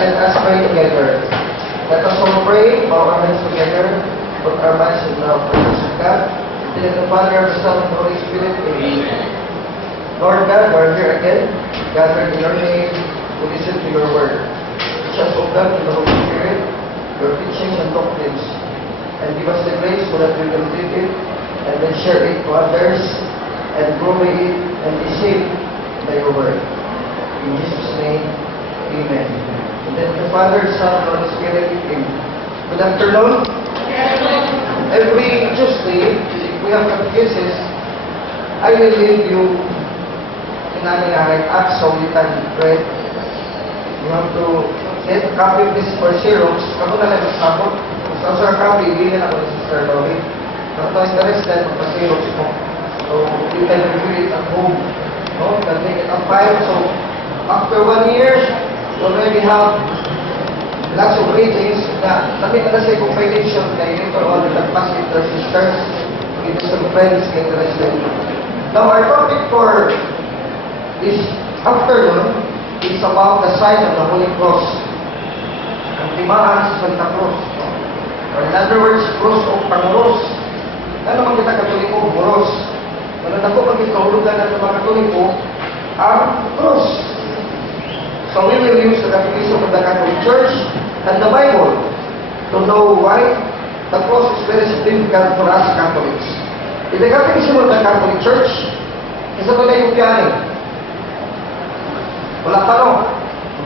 let us pray together. Let us all pray, bow our hands together, put our minds in the presence of God. In the name of the Father, the Son, and the Holy Spirit. Amen. Lord God, we are here again, gathered in your name to listen to your word. Teach us, O God, in the Holy Spirit, your teachings and doctrines, and give us the grace so that we can live it, and then share it to others, and grow in it, and be saved by your word. In Jesus' name, amen. And then the Father, Son, and Holy Spirit, amen. Good afternoon. Every Tuesday, we have catechesis. I will leave you like Acts so we can read. You have to get a copy of this for Xerox. Ako na lang sabot. Sa sa copy, hindi na ako ni Sister Lori. Not interested, magpa-Xerox mo. So, you can review it at home. No? You can take it on file. So, after 1 year, you already have lots of readings na nakita na sa compilation na later on that pass it to sisters, give some friends interested. Now, our topic for this afternoon is about the sign of the Holy Cross. Ang timaan sa Santa Cruz. Or in other words, cross of Panguros. Ano naman kita Katoliko? Moros. Kung ako pagkikahulugan ng mga Katoliko, ang cross. So we will use the definition of the Catholic Church and the Bible to know why the cross is very significant for us Catholics. In the definition of the Catholic Church, isa ito na yung piyanin. Wala pa no?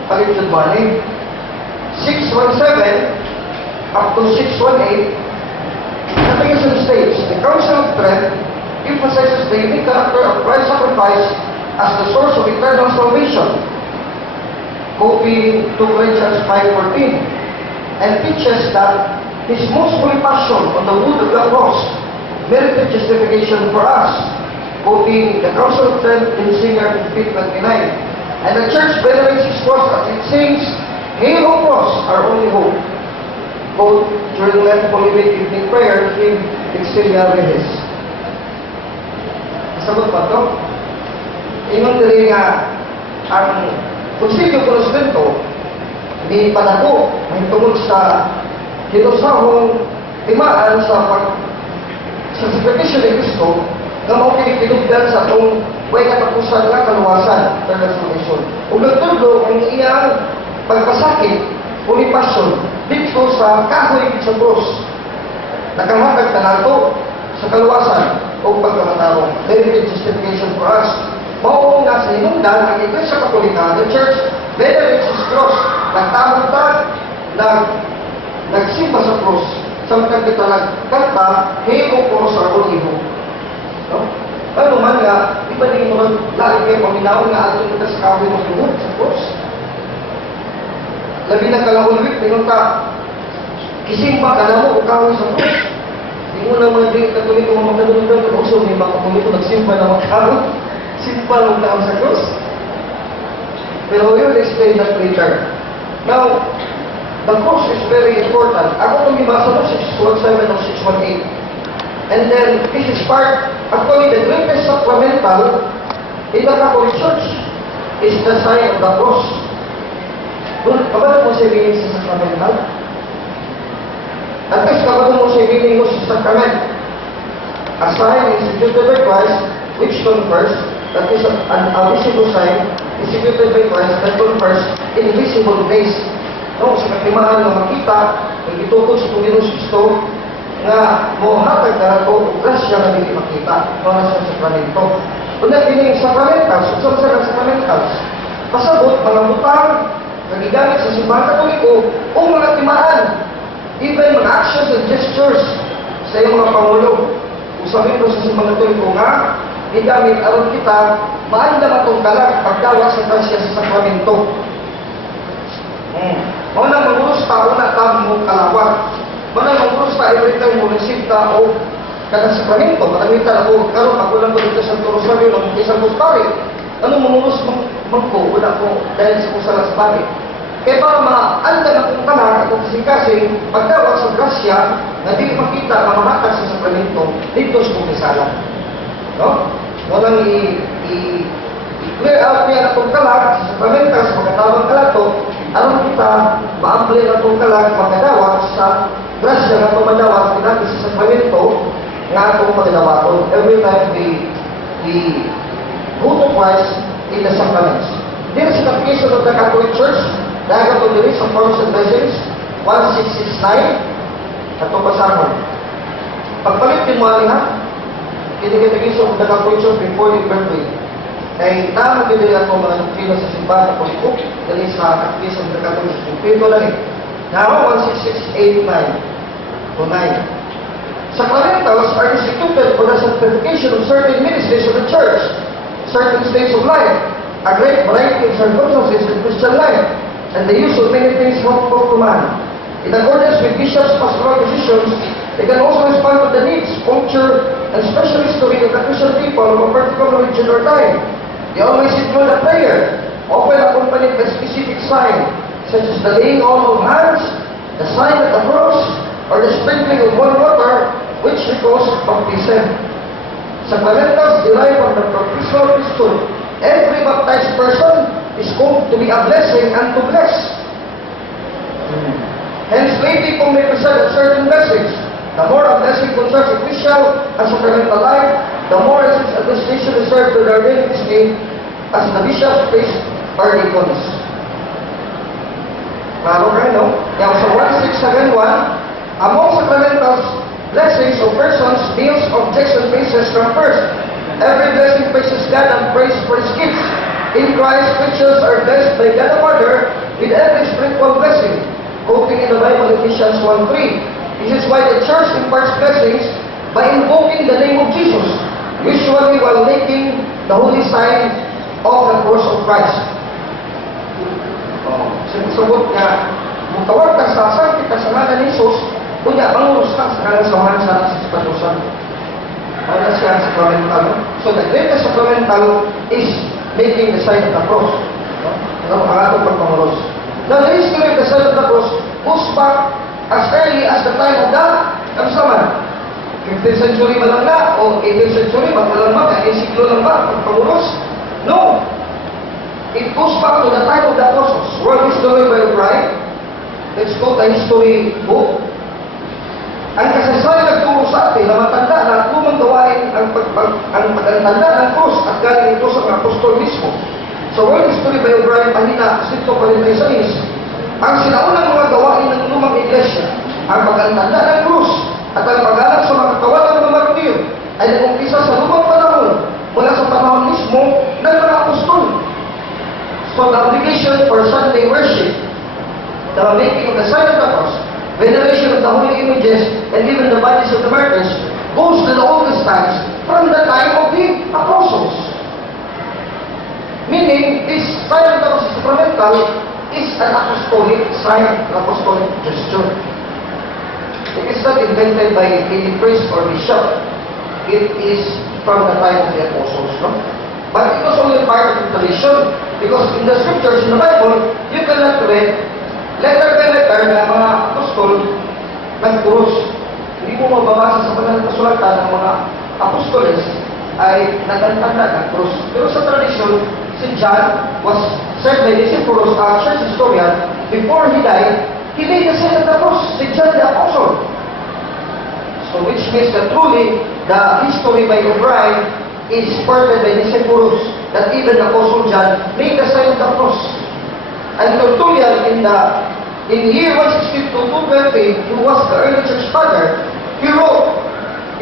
Palit yung money. 617 up to 618, nothing is on stage. The Council of Trent emphasizes the unique character of Christ's sacrifice as the source of eternal salvation, quoting 2 Corinthians 5:14, and teaches that His most holy passion on the wood of the cross merited justification for us, quoting the Council of Trent in Singer 1529. And the Church venerates His cross as it sings, "Hail, O cross, our only hope." Quote during Lent Holy Week evening prayer, hymn Exilia Regis. Sagot pa ito? Ingon dili nga ang Konsilyo Constituento ni Panako ay tungkol sa hinusahong timaan sa sakripisyo ni Cristo na mao kinikinugdan sa atong way katapusan nga kaluwasan ng transformation. Ug nagtudlo ang iyang pagpasakit o passion dito sa kahoy sa cross. Nakamatag na nato sa kaluwasan o pagkamatawang. Benefit justification for us. Mao nga sa hinungdan ang Iglesia Katolika, the Church venerates His cross. Nagtamutag, nagsimba sa cross. Samtang kita nagkanta, "Hail, O cross, our only hope." No? Ano man nga, di ba din mo lagi kayo paminaw nga ato nito sa kahoy mo sa cross? Labi na kalahulwit, pinunta, kisimba ka na mo o kahoy sa cross. Di mo naman din Katoliko mga magdadundan, also may mga Katoliko nagsimba na magkaroon. Simba lang na sa cross. Pero we will explain that later. Now, the cross is very important. Ako itong gimasa mo, 617 o 618. And then, this is part, actually, the greatest sacramental in the Catholic Church is the sign of the cross. Kabalo mo siya meaning sa sacramental? At least kabalo mo siya meaning mo sa sacrament. A sign instituted by Christ, which confers, that is a visible sign, instituted by Christ, that confers invisible grace. No, sa katimaan na makita, nagitutok sa Panginoon Kristo, nga mohatag na ito, o grasya na hindi makita, para sa sakramento. Kung natin yung sacramentals, kung saan sa sacramentals, pasabot, mga butang, nagigamit sa simbahan Katoliko o mga timaan, even mga actions and gestures sa iyong mga pangulo. Kung sabihin ko sa simbahan Katoliko nga, gigamit aron kita, maandam atong kalag pagdawa sa grasya sa sakramento. Muna mangurus pa, una tamo kalawat. Muna mangurus pa, every time mo resipta o kanang sakramento. Matamitan ako, karon ako lang ko dito sa Rosario ng isang postari. Ano mangurus magko, una ko dahil sa kusala sa bagay. Kaya para maanda na kong tanan at kasing-kasing pagdawat sa grasya na di makita na mahatag sa sakramento dito sa kumisala. No? Walang i-clear out niya na itong kalag sa sakramental sa pagkatawang kalato alam kita, maamplin na itong kalag magkadawat sa grasya na itong madawat pinati sa sakramento nga itong magdawaton. Every time we go to Christ in the sacraments. This is the case of the Catholic Church. Dahil ito din sa Forms and Blessings, 1669, at ito pasahon. Pagpalit din mo ha, kinikita sa the Catholic Church before the birthday. Kaya naman din ako mga pino sa simbahan na politik, dali sa case of the Catholic Church. Pino lang eh. Now, 16689 to 9. Sacramentals are instituted for the sanctification of certain ministries of the Church, certain states of life, a great variety of circumstances in Christian life, and the use of many things helpful to man. In accordance with bishops' pastoral decisions, they can also respond to the needs, culture, and special history of the Christian people of a particular region or time. They always include a prayer, often accompanied by specific sign, such as the laying on of hands, the sign of the cross, or the sprinkling of holy water, which recalls baptism. Sacramentals derive from the baptismal priesthood. Every baptized person is called to be a blessing and to bless. Hence, lay people may present certain blessings. The more a blessing concerns official and sacramental life, the more its administration is served to their divinity state as the bishop, priest, or deacons. Klaro kayo, no? Now, sa 1671, among sacramentals, blessings of persons, meals, objects, and places come first. Every blessing praises God and prays for His gifts. In Christ, creatures are blessed by God the Father with every spiritual blessing. Quoting in the Bible, Ephesians 1:3. This is why the Church imparts blessings by invoking the name of Jesus, usually while making the holy sign of the cross of Christ. Sinasabot nga, mutawag ka sa sakit ka sa ngalan ni Jesus, kunya, mangurus ka sa kalang samahan sa Espiritu Santo. Ano siya ang sacramental? So the greatest sacramental is making the sign of the cross. Ang atong pagpangurus. Now the history of the sign of the cross goes back as early as the time of the Kamsaman. 15th century ba lang na? O 18th century? Magpalang ba? Kaya siglo lang ba? Pagpangurus? No! It goes back to the time of the apostles. World History by O'Brien. Let's go to history book. Ang kasaysayan nagturo sa atin na matanda na lumang gawain ang pagtanda ng krus at galing ito sa mga apostol mismo. Sa World History by O'Brien, pahina 146, ang sinaunang mga gawain ng lumang iglesia, ang pagtanda ng krus at ang paggalak sa mga kawalan ng martir ay nag-umpisa sa lumang panahon mula sa panahon mismo ng mga apostol. So the obligation for Sunday worship, the making of the sign of the cross, veneration of the holy images, and even the bodies of the martyrs, goes to the oldest times from the time of the apostles. Meaning, this sign of the sacramental is an apostolic sign, an apostolic gesture. It is not invented by any priest or bishop. It is from the time of the apostles. No? But it was only part of the tradition, because in the scriptures, in the Bible, you cannot read letter by letter na mga apostol ng krus. Hindi mo mababasa sa mga kasulatan ng mga apostoles ay nagtanda ng krus. Pero sa tradisyon, si John was said by Discipulus, a church historian, before he died, he made the sign of the cross, si John the Apostle. So which means that truly, the history by O'Brien is supported by Discipulus, that even the Apostle John made the sign of the cross. And Tertullian in the year 162 to 220, who was the early church father, he wrote,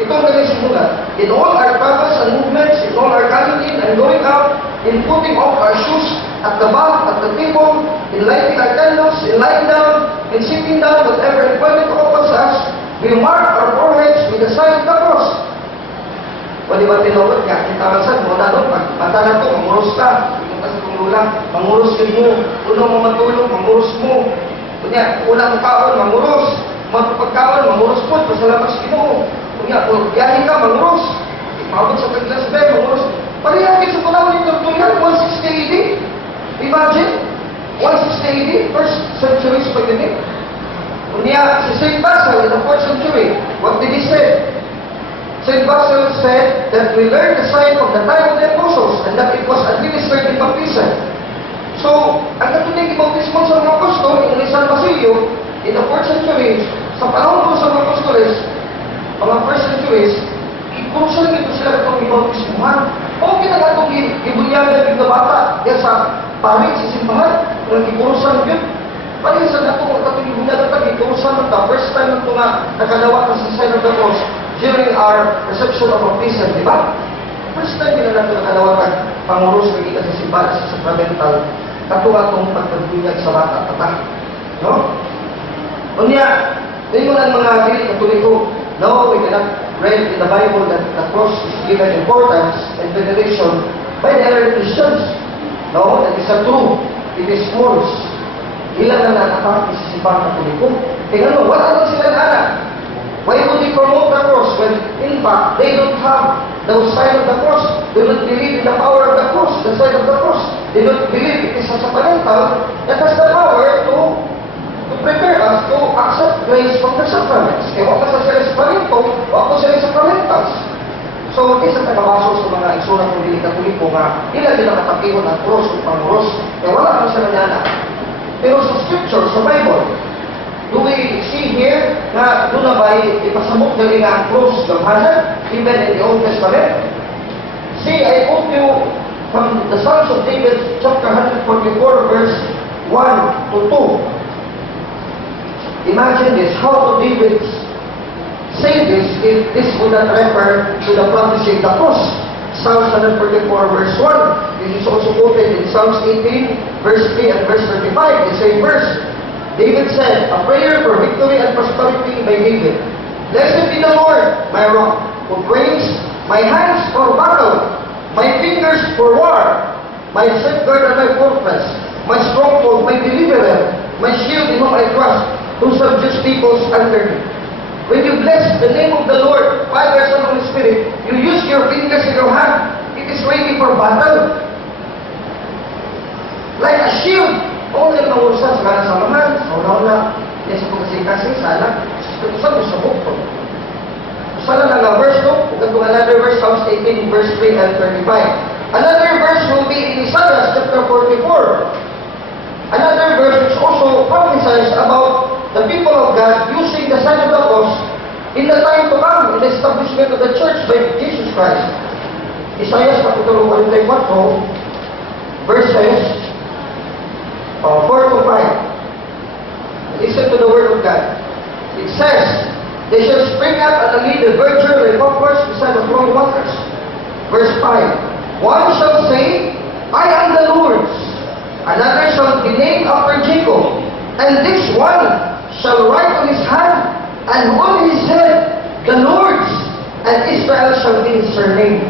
itong kanyang simulat, in all our travels and movements, in all our coming in and going out, in putting off our shoes at the bath, at the table, in lighting our candles, in lying down, in sitting down, whatever employment offers us, we mark our foreheads with the sign of the cross. O di ba tinawag niya, kita masan mo na doon, mata na to, mamuros ka, pumunta sa tululang, mamuros ka mo, unang mo matulong, mamuros mo. Kunya, unang kaon, mamuros, magpagkaon, mamuros po, pasalamat sa Ginoo. Kunya, biyahe ka, mamuros, ipabot sa Kaglas Bay, mamuros. Parehagin sa panahon ni Tertullian, 160 AD. Imagine, 160 AD, first century sa pagdating. Kunya, si St. Basil in the 4th century, what did he say? St. Basil said that we learned the sign from the time of the apostles and that it was administered in baptism. So, ang katulig bautismo sa mga apostol, in San Basilio, in the 4th century, sa panahon po sa mga apostoles, mga 1st centuries, kung saan ito sila itong ibautismuhan, o kinakatong ibunyagan ng bata, yan sa parit, sa simbahan, ng ikurusan yun. Parin sa nato ang katulig ibunyagan tayo, ikurusan ng the first time na ito nga nakalawa ka sa sign of the cross during our reception of baptism, di ba? First time na nato nakalawa ka, panguros ng ika sa simbahan, sa sacramental, katuwa itong pagpagbunyag sa bata, tata. No? Unya, yun mo lang mga bilit na tuloy ko, no, we cannot read in the Bible that the cross is given importance and veneration by the early Christians. No, that is a true. It is false. Ilan na nakapakit sa sibang katoliko. Tingnan mo, wala lang sila anak. Why would they promote the cross when in fact they don't have the sign of the cross? They don't believe in the power of the cross, the sign of the cross. They don't believe it is a sacramental that has the power to prepare us to accept grace from the sacraments. Kaya wala sa sila sakramento, wala sila sacramentals. So, isa tagabaso sa mga iksura ng dili katoliko nga, ila sila katakiwan ang cross o panguros, kaya wala kang sila nana. Pero sa scripture, sa Bible, do we see here na doon na ba ipasabot na rin ang cross ng hazard, even in the Old Testament? See, I quote you from the Psalms of David, chapter 144, verse 1 to 2. Imagine this, how would David say this if this would not refer to the prophecy of the cross? Psalms 144 verse 1. This is also quoted in Psalms 18 verse 3 and verse 35, the same verse. David said, a prayer for victory and prosperity by David. Blessed be the Lord, my rock, who brings my hands for battle, my fingers for war, my safeguard and my fortress, my stronghold, my deliverer, my shield in whom I trust, who subdues peoples under me. When you bless the name of the Lord, Father, Son, Holy Spirit, you use your fingers in your hand. It is ready for battle. Like a shield. Only ang maurusan sa sa samahan, sa una-una, yan sa pagkasing-kasing, sana, ito sa sabok ko. Sana nga verse 2, kung another verse, Psalms 18, verse 3 and 35. Another verse will be in Isaiah chapter 44. Another verse which also prophesies about the people of God using the sign of the cross in the time to come, in the establishment of the church by Jesus Christ. Isaiah kapitulo 44, verses 4 to 5. Listen to the word of God. It says, they shall spring up and lead the verdure like poplars beside the flowing waters. Verse 5. One shall say, I am the Lord's. Another shall be named after Jacob. And this one shall write on his hand, and on his head, the Lord's. And Israel shall be his surname.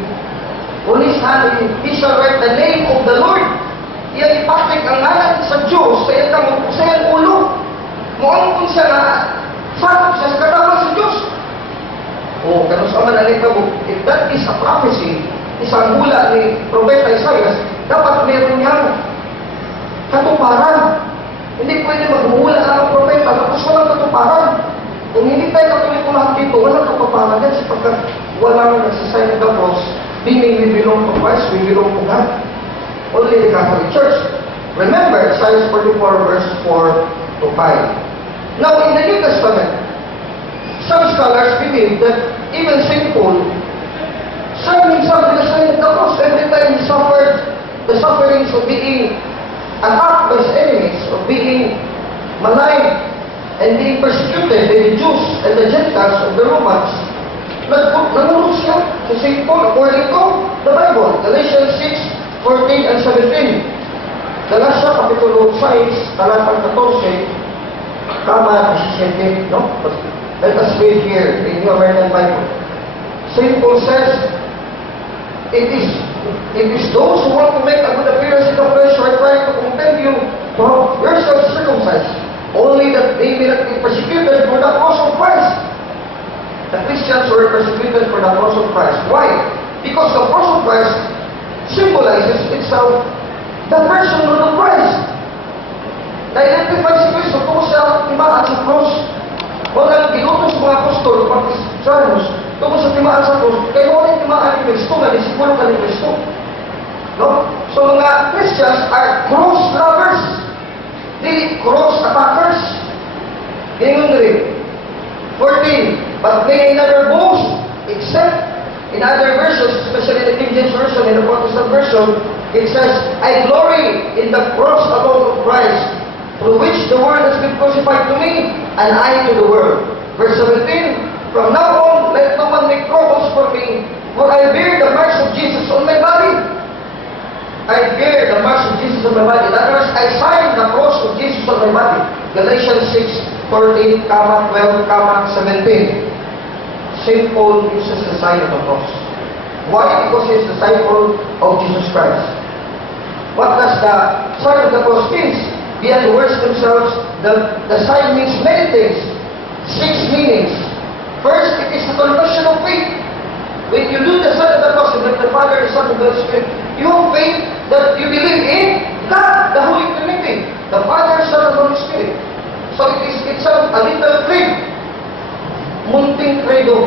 On his hand, he shall write the name of the Lord. Iyan ipapik ang ngalan sa Diyos sa iyang ulo. Muang kung siya na sakop siya sa katawan sa Diyos. O, ganun sa manalit na book, if that is a prophecy, isang hula ni Propeta Isaiah, dapat meron niyang katuparan. Hindi pwede magmula lang ang propeta, tapos walang katuparan. Kung hindi tayo katuloy ko lahat dito, walang katuparan yan sapagkat walang nagsasign of the cross, meaning we belong to Christ, we belong to God. Only the Catholic Church. Remember, Isaiah 44 verse 4 to 5. Now, in the New Testament, some scholars believe that even St. Paul signed himself in the sign of the cross every time he suffered the sufferings of being attacked by his enemies, of being maligned and being persecuted by the Jews and the Gentiles of the Romans. Nanunod siya sa St. Paul according to the Bible, Galatians 6, 14 and 17. Galasya, Kapitulo 6, talatang 14, tama 17, no? Let us read here in the American Bible. St. Paul says, it is those who want to make a good appearance in the flesh who are trying to compel you to have yourselves circumcised, only that they may not be persecuted for the cause of Christ. The Christians were persecuted for the cause of Christ. Why? Because the cross of Christ symbolizes itself the person of Christ. Na-identify si Cristo kung siya timaan sa cross. Walang ginutos mga apostol, mga Kristiyanos, tungkol sa timaan sa cross, kayo walang timaan ni Cristo, na disipulo ka ni Cristo. No? So mga Christians are cross lovers. Dili cross attackers. Ganyan rin. 14. But may another boast, except in other versions, especially the King James Version and the Protestant version, it says, I glory in the cross of Christ, through which the world has been crucified to me, and I to the world. Verse 17, from now on, let no one make troubles for me, for I bear the marks of Jesus on my body. I bear the marks of Jesus on my body. In other words, I sign the cross of Jesus on my body. Galatians 6:14, 12, 17. St. Paul uses the sign of the cross. Why? Because he is the disciple of Jesus Christ. What does the sign of the cross mean? Beyond the words themselves, the sign means many things. 6 meanings. First, it is the confession of faith. When you do the sign of the cross, and the Father, the Son, and the Holy Spirit, you have faith that you believe in God, the Holy Trinity, the Father, Son, and Holy Spirit. So it's a little creed. Munting credo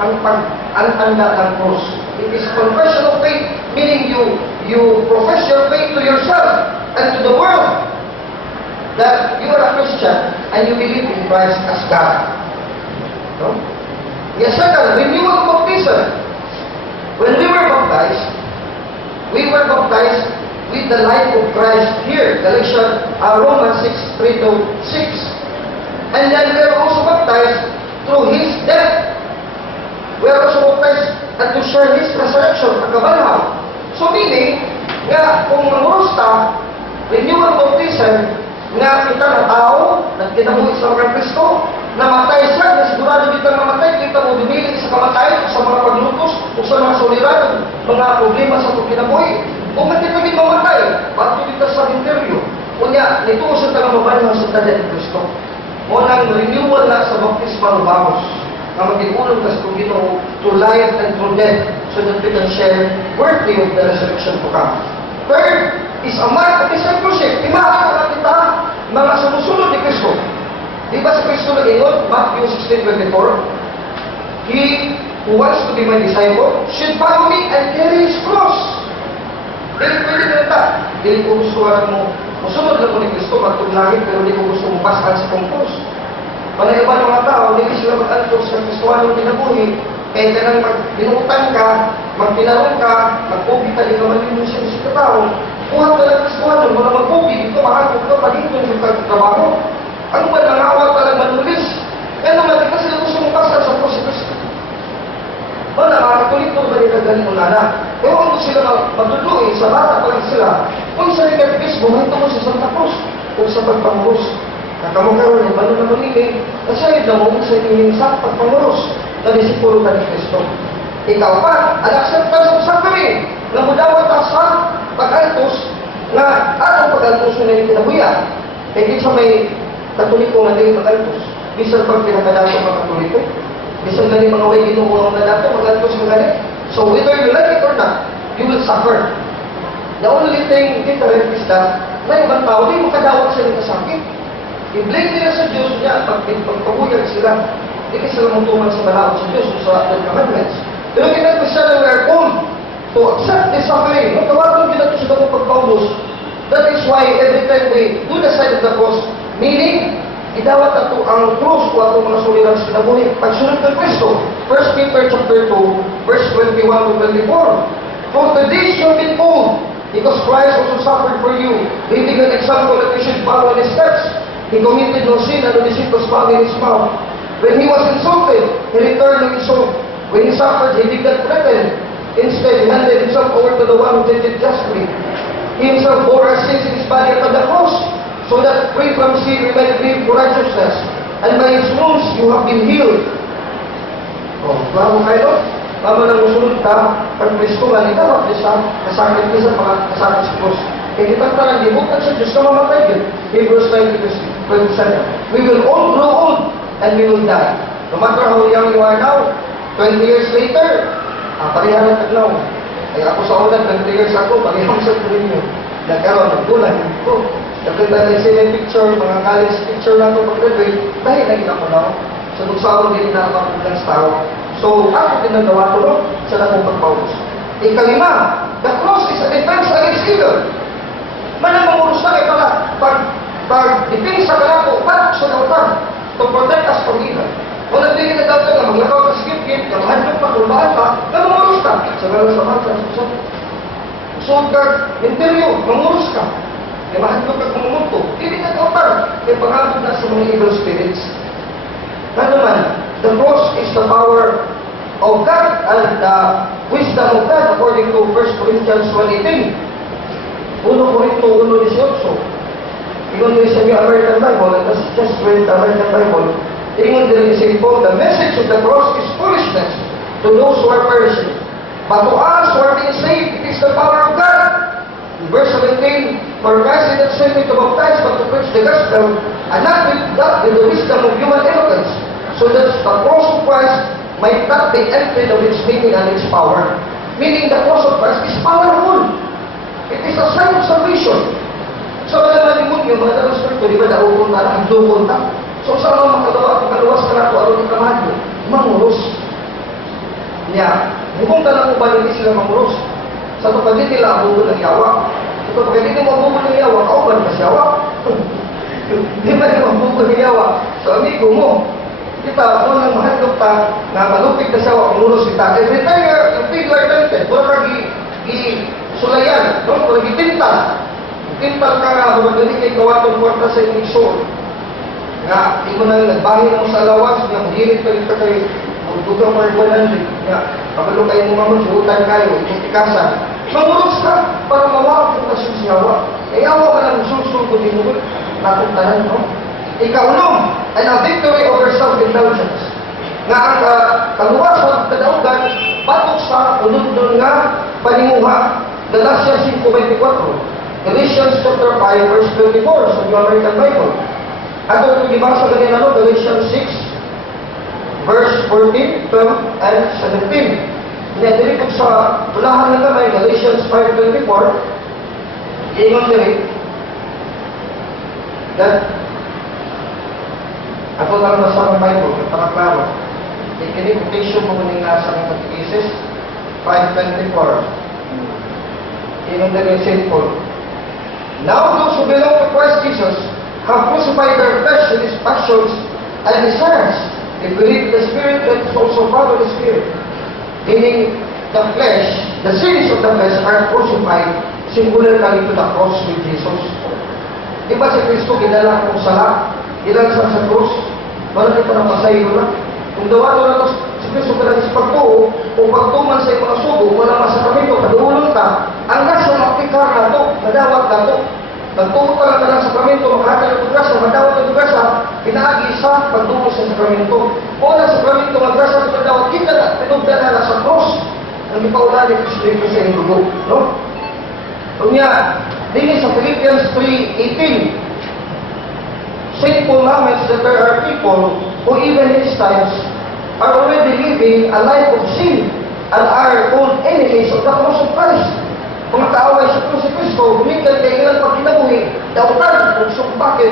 ang pag-anda ng cross. It is confession of faith, meaning you profess your faith to yourself and to the world that you are a Christian and you believe in Christ as God. No? Yes, second, renewal of baptism. When we were baptized with the life of Christ here, Romans 6:3-6. And then we are also baptized through His death. We are also baptized and to share His resurrection, ang kabanhaw. So meaning, nga kung manguros ta, renewal baptism, nga kita na tao, nagkinabuhi sa mga Kristo, namatay siya, na sigurado dito namatay, kita mo dumili sa kamatayan, sa mga paglutos, o sa mga soliran, mga problema sa pagkinabuhi. Kung hindi kami mamatay, bato dito sa interior. Kunya, nito ko sa talang mabanang sa tadyat ni Kristo. Unang renewal na sa baptismal vows, na magigulong kas kung Ginoo to life and to death, so that we can share worthy of the resurrection to come. Third, is a mark of discipleship. Imahan na kita mga sumusunod ni Kristo. Di ba sa Kristo na ingon, Matthew 16:24, He who wants to be my disciple should follow me and carry his cross. Dili pwede na ita. Dili ko gusto mo, musunod lang ko ni Kristo, magtuglangit, pero di ko gusto mo pasan sa kong cross. Panay-iba ng mga tao, hindi sila mag-antos sa Kristoanong kinabuhi, kaya ka nang binutan ka, magpinarong ka, magpubig ka, di ka malimus siya sa katao, kuha ka lang Kristoanong, mga magpubig, ito, makakot ka, pagintong sa trabaho. Ano ba nangawa ka lang manulis? Kaya naman, di kasi gusto mong pasan sa cross si Kristo. O nakakatulit ko ba nila galing ng anak? Kaya kung sila matutluin, sa bata pa lang sila, kung sa negatifis, bumahito mo sa Santa Cruz, kung sa pagpanguros. Nakamukaroon ng balo na mamili, nasayad na mo sa inyong sa pagpanguros na disipulo ka ni Kristo. Ikaw pa, ang acceptance of suffering, na mudawat ka sa pag-altos, na atong pag-altos na yung kinabuya. Kaya di sa may katoliko nga din pag-altos. Bisan pag pinakadato mga katoliko, bisan galing mga way ginukuha na dato, mag-altos ka galing. So whether you like it or not, you will suffer. The only thing different is that, may ibang tao, di makadawat sila ng sakit. I-blame nila sa Diyos niya, pagpabuyag sila, hindi sila muntuman sa balaod sa Diyos o sa Ten Commandments. Pero kita Christian, we are called to accept the suffering. Magkawagan din natin sa damang pagpaulos. That is why every time we do the sign of the cross, meaning, idawat nato ang cross o atong mga suliran sa kinabuhi, pagsunod ng Kristo. 1 Peter chapter 2, verse 21-24. For the days you have been told, because Christ also suffered for you, leaving an example that you should follow in His steps. He committed no sin and the disciples found in His mouth. When He was insulted, He returned the insult. When He suffered, He did not threaten. Instead, He handed Himself over to the one who did it justly. He Himself bore our sins in His body upon the cross, so that free from sin we might live for righteousness. And by His wounds you have been healed. Oh, bravo kayo. Mama nang musunod ka, pag Kristo nga nita, mapisa, kasakit ka sa mga kasakit sa cross. Kaya kita parang dibukan sa Diyos na mamatay din. Hebrews 9:27. We will all grow old and we will die. No matter how young you are now, 20 years later, pareha na taglaw. Kaya ako sa ulan, 20 years ako, pareha sa tuloy niyo. Nagkaroon, nagbulan ko. Nagkita na sila picture, mga college picture na ito pag-graduate, dahil naging ako na. So, kung sa ako, hindi na ako ng tao. So, ako din nagawa ko, no? Sa lakong pagpaulos. Ikalima, The cross is a defense against evil. Manang mangurus na kayo pag-defense sa kanato, patok sa kautan, to protect us from evil. Kung nagtigil na dapat na maglakaw ka skip-skip, yung handok pa, kulbaan ka, na mangurus ka. Sa galang sa mga sa suot ka, interview, mangurus ka. Kaya mahandok ka kumumunto. Hindi na kautan. Kaya panghabot na sa mga evil spirits. Na naman, the cross is the power of God and the wisdom of God according to 1 Corinthians 1:18. 1 Corinto 1:18. Ingon din sa New American Bible, and that's just read the American Bible. Ingon din sa Paul, the message of the cross is foolishness to those who are perishing. But to us who are being saved, it is the power of God. In verse 17, for Christ did not send me to baptize, but to preach the gospel, and not with the wisdom of human eloquence, so that the cross of Christ might not be emptied of its meaning and its power. Meaning the cross of Christ is powerful. It is a sign of salvation. Sa mga naman yung mga dalawang spirito, di ba naupon na lang, dukon na. So sa mga makaluwas ka na ito, ano yung kamahal mo? Mangurus. Niya, huwag ka lang mo ba hindi sila mangurus? Sa ito pag nila abubo ng yawa. Ito pag hindi mo abubo ng yawa, kauban ka siya yawa. Di ba yung abubo ng yawa? So amigo mo, kita, kung nang mahandok ta, na malupit na siya, mangurus kita. Every time yung figure natin, wala ka sulayan, no? Wala gitintal. Tintal ka nga, huwag kay kawatong kwarta sa inyong soul. Nga, di mo na nagbahin mo sa lawas, nga hirit ka rin ka kayo, magdugang marbanan, nga, kapalo kayo mo mamon, suhutan kayo, itikasan. Mangurus ka, para mawag yung kasunsiyawa. Kaya awa ka lang, sul-sul ko din mo, natuntanan, no? Ikaulong, and a victory over self-indulgence. Nga ang kaluwas ng kadaugan, batok sa unod-unod nga panimuha. Galatians 5:24, Galatians chapter 5, verse 24 sa New American Bible. At kung ibasa ka din Galatians 6, verse 14, 12, and 17. Nadilikot sa ulahan na kamay, Galatians 5:24, ingon din that ako lang nasa ng Bible, para klaro. Ikinikutation mo muna nasa ng Catechesis 5:24. Ingon din yung St. Paul. Now those who belong to Christ Jesus have crucified their flesh with its passions and desires. They believe the Spirit that is also follow the Spirit. Meaning, the flesh, the sins of the flesh are crucified symbolically to the cross with Jesus. Di ba si Kristo ginala kong sala? Ilan sa krus? Wala kita na masayo na. Kung dawa na ito si Kristo ka lang sa pagtuo, o pagtuman sa mga sugo, wala masakamento, kaduulong ka, ang nasa maktikar na ito, madawat na ito. Nagtuo ka lang sa sakramento, makakal ng grasa, madawat ng grasa, pinaagi sa pagtuo sa sakramento. O na sakramento, maggrasa ng madawat, kita na, pinugdan na sa krus. Ang ipaulan ni Kristo sa iyong dugo. No? Kanya, din sa Philippians 3:18, St. Paul laments that there are people who even in these times are already living a life of sin and are called enemies of the cross of Christ. Mga kaaway sa krus si Kristo, bumigal kay ilang pagkinabuhi, dautan kung sumpak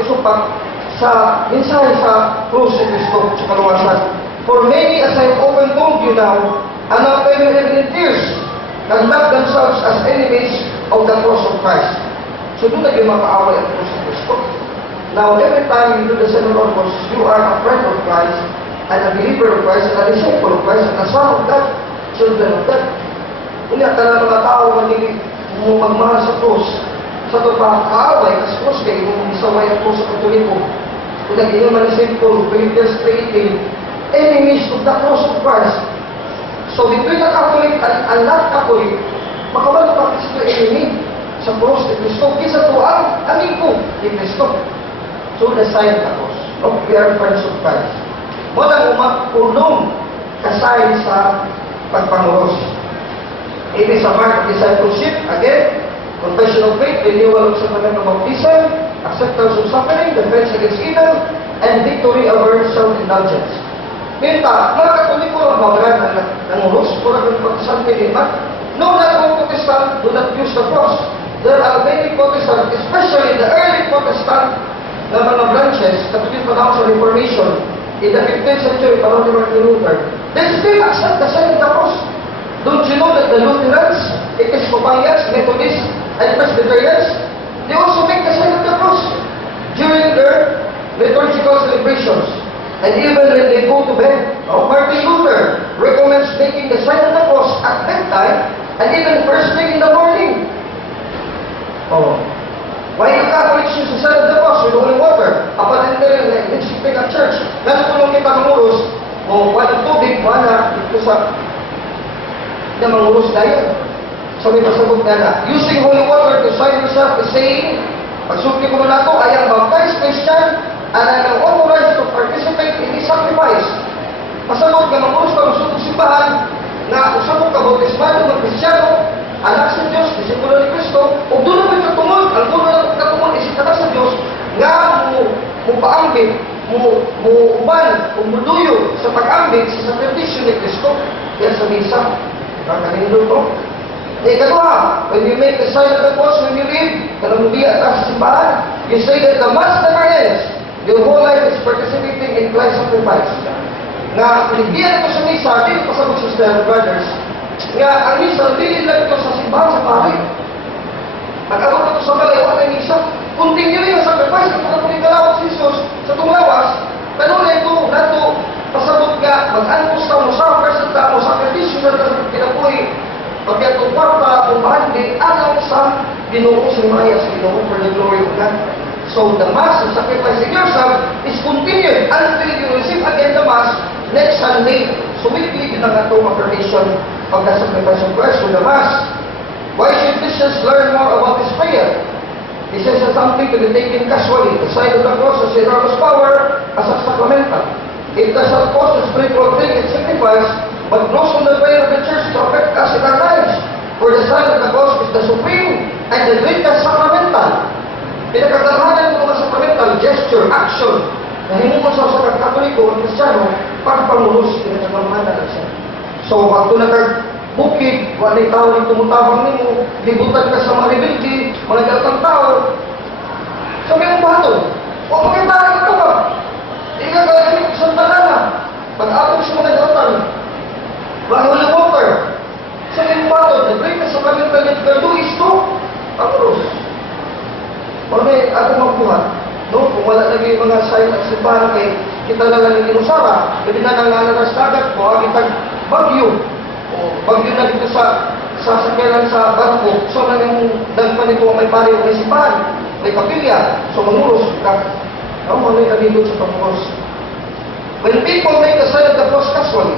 sa mensahe sa krus si Kristo sa kaluwasan. For many, as I have often told you now, and not even in tears, conduct themselves as enemies of the cross of Christ. So doon na yung mga kaaway ang krus si Kristo. Now, every time you do the Seven Lord's, you are a friend of Christ, and a believer of Christ, and a disciple of Christ, and a son of God, children of God. Kanya ka na mga tao mo magmahal sa krus. Sa ito pa, kaaway, kasi krus kayo, yung isaway ang krus sa Katoliko. Kanya ginaman ni St. Paul, Philippians 3:18, enemies of the cross of Christ. So, between the Catholic and not Catholic, makawala pa Kristo enemy sa krus ni Kristo. Kisa ito ang amigo ni Kristo. So, the sign of the cross. No? We are friends of Christ. Walang umakulong kasay sa pagpanguros. It is a mark of discipleship. Again, confession of faith, renewal of sacrament of baptism, acceptance of suffering, defense against evil, and victory over self-indulgence. Minta, mga Katoliko ang babaran ng uros, kurang ng Protestant lima. No, not all Protestant do not use the cross. There are many Protestants, especially the early Protestant na mga branches, katulad pa daw sa Reformation, in the 15th century, Martin Luther, they still accept the sign of the cross. Don't you know that the Lutherans Episcopalians, Methodists, and Presbyterians, they also make the sign of the cross during their liturgical celebrations. And even when they go to bed, Martin Luther recommends making the sign of the cross at bedtime and even first thing in the morning. Oh. Why the Catholics use the sign of the cross with holy water? Kapatid na rin, nagsipin at church. Natutulong kita mangurus, o walang tubig, mana, ito sa na mangurus na yun. So may pasabot na using holy water to sign yourself is saying, pagsulti ko na ito, I am baptized Christian and I am authorized to participate in this sacrifice. Pasabot ka mangurus ka ng simbahan na usabot ka bautismado ng Kristiyano, anak sa Diyos, disipulo ni Kristo, o doon naman katumol, ang doon naman katumol is anak sa Diyos, nga mo paambit, mo uban, o muduyo sa pag-ambit sa sakripisyo ni Kristo, yan sa misa. Kakanindol ko. Kadua, when you make the sign of the cross when you leave, kanang mubiya at sa simbahan, you say that the Mass never ends. Your whole life is participating in Christ's sacrifice. Nga, pinigbiyan ko sa misa, di ko pasabot sa sister brothers, nga, ang misa, bilin lang ito sa simbahan sa pari. Pag-abot ito sa balay, wala yung misa. Continue yung sacrifice, kung kalawat si Jesus sa tunglawas, kanula ito, nato, pasabot nga, mag-antos na mo sa sakripisyo sa kinapuhi, pagkatong kwarta, kumbahan, di alam sa Ginoo si Maya sa Ginoo for the glory of God. So the Mass, the sacrificing yourself, is continued until you receive again the Mass next Sunday. So weekly, yun ang atong affirmation of the sacrifice of Christ for the Mass. Why should Christians learn more about this prayer? This is something to be taken casually. The sign of the cross has enormous power as a sacramental. It does not cause the spiritual thing it signifies, but grows on the prayer of the church to affect us in our lives. For the sign of the cross is the supreme and the greatest sacramental. Pinagkagalahanan ng mga sacramental gesture, action, na himuon sa Katoliko o Kristiyano, pagpamulos, pinagkagalahanan na siya. So, pag ito bukid, wala yung tao yung tumutabang nimo, libutan ka sa mga rebelde, mga galatang tao. So, may bato. O, magkitahan ito ba? Ikagalit ko sa talana. Pag-apos sa mga galatan, holy water. So, may bato. The greatest sacramental that can do is to pamulos. O, may atong magbuhat. No? Kung wala lagi yung mga sign at simbahan kay kita na lang yung inusara, pwede na nangalas dagat mo, ang itag bagyo. O bagyo na dito sa sakyanan sa barko, so na yung dagpan nito may pari o may simbahan, may kapilya, so mamuros ka. Ano yung nalilod sa pamuros? When people make the sign of the cross casually,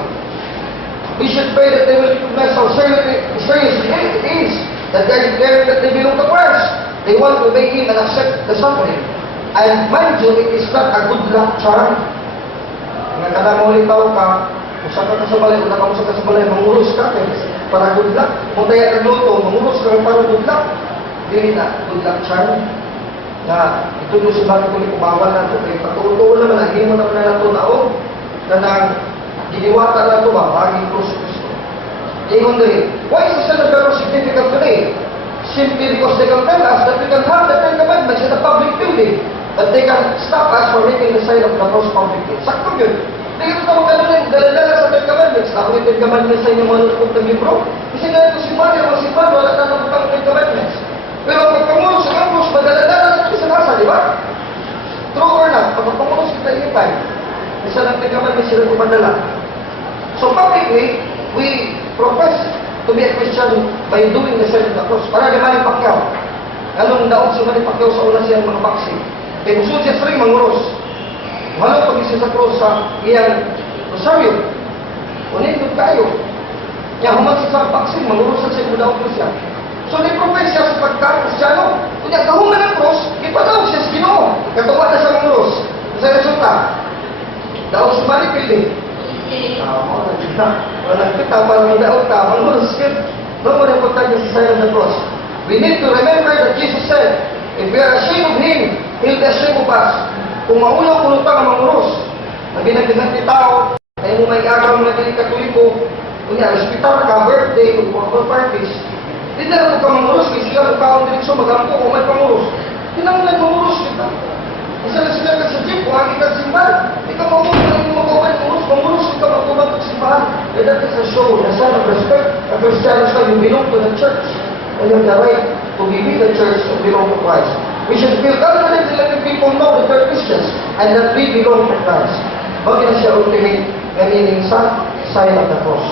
we should pray that they will recognize how seriously it is, that they declare that they belong to Christ. They want to obey Him and accept the suffering. And mind you, it is not a good luck charm. Nga kada mo ulit tao ka, usa ka sa balay, una ka usa ka sa balay, mangurus ka, para good luck. Kung tayo nagluto, mangurus ka para good luck. Dili na, good luck charm. Na, ito yung sabahin ko ni kumawal na ito. Kaya patutuon naman, naging mo naman na ito naon, na nang giniwata na ito ba, baging krus Kristo. Ingon din, why is the Son of God significant today? Simply because they can tell us that we can have the Ten Commandments in a public building, but they can stop us from making the sign of the cross publicly. Sakto yun. Hindi ko naman ganun dala-dala sa Ten Commandments. Ako yung Ten Commandments sa inyong manunod ng libro. Kasi nga ito si Maria, si Pablo, wala na ng Ten Commandments. Pero pag pamulos sa campus, madala-dala sa pisanasa, di ba? True or not? Pag pamulos kita inipan, isa ng Ten Commandments sila pumadala. So publicly, we profess to be a Christian by doing the sign of the cross. Para ni Manny Pacquiao. Anong daot si Manny Pacquiao sa una siyang mga boxing? Kaya gusto siya sa ring manguros. Walang pag-isa sa cross sa iyang rosaryo. Unindot kayo. Kaya human sa boxing, manguros sa siya daot ko siya. So, ni-profess siya sa pagka-Kristyano. Kaya kahuman ng cross, ipadaog siya sa Ginoo. Katuwa na sa manguros. Sa resulta, daot si Manny Pacquiao. Kita para mendaot ka, mangurus ka. No more important is the sign of the cross. We need to remember that Jesus said, if we are ashamed of Him, He'll be ashamed of us. Kung maulaw ko lutang ang mangurus, na binagdagan ni tao, ay mo may agaw na din Katoliko, kunya, hospital ka, birthday, or parties, hindi na ka mangurus, kasi sila kung kaon din so magampo kung may pangurus. Tinangunan mangurus kita. Isa na sila ka sa jeep, kung agit ang simbahan, di ka mangurus, mangurus, ikaw magkubat ang simbahan. And that is a show, the sign of respect, at Christians ka, you belong to the church. And you have the right to be with the church and belong to Christ. We should feel confident in letting people know that they're Christians and that we belong to Christ. Bakit na siya ultimate meaning sa sign of the cross?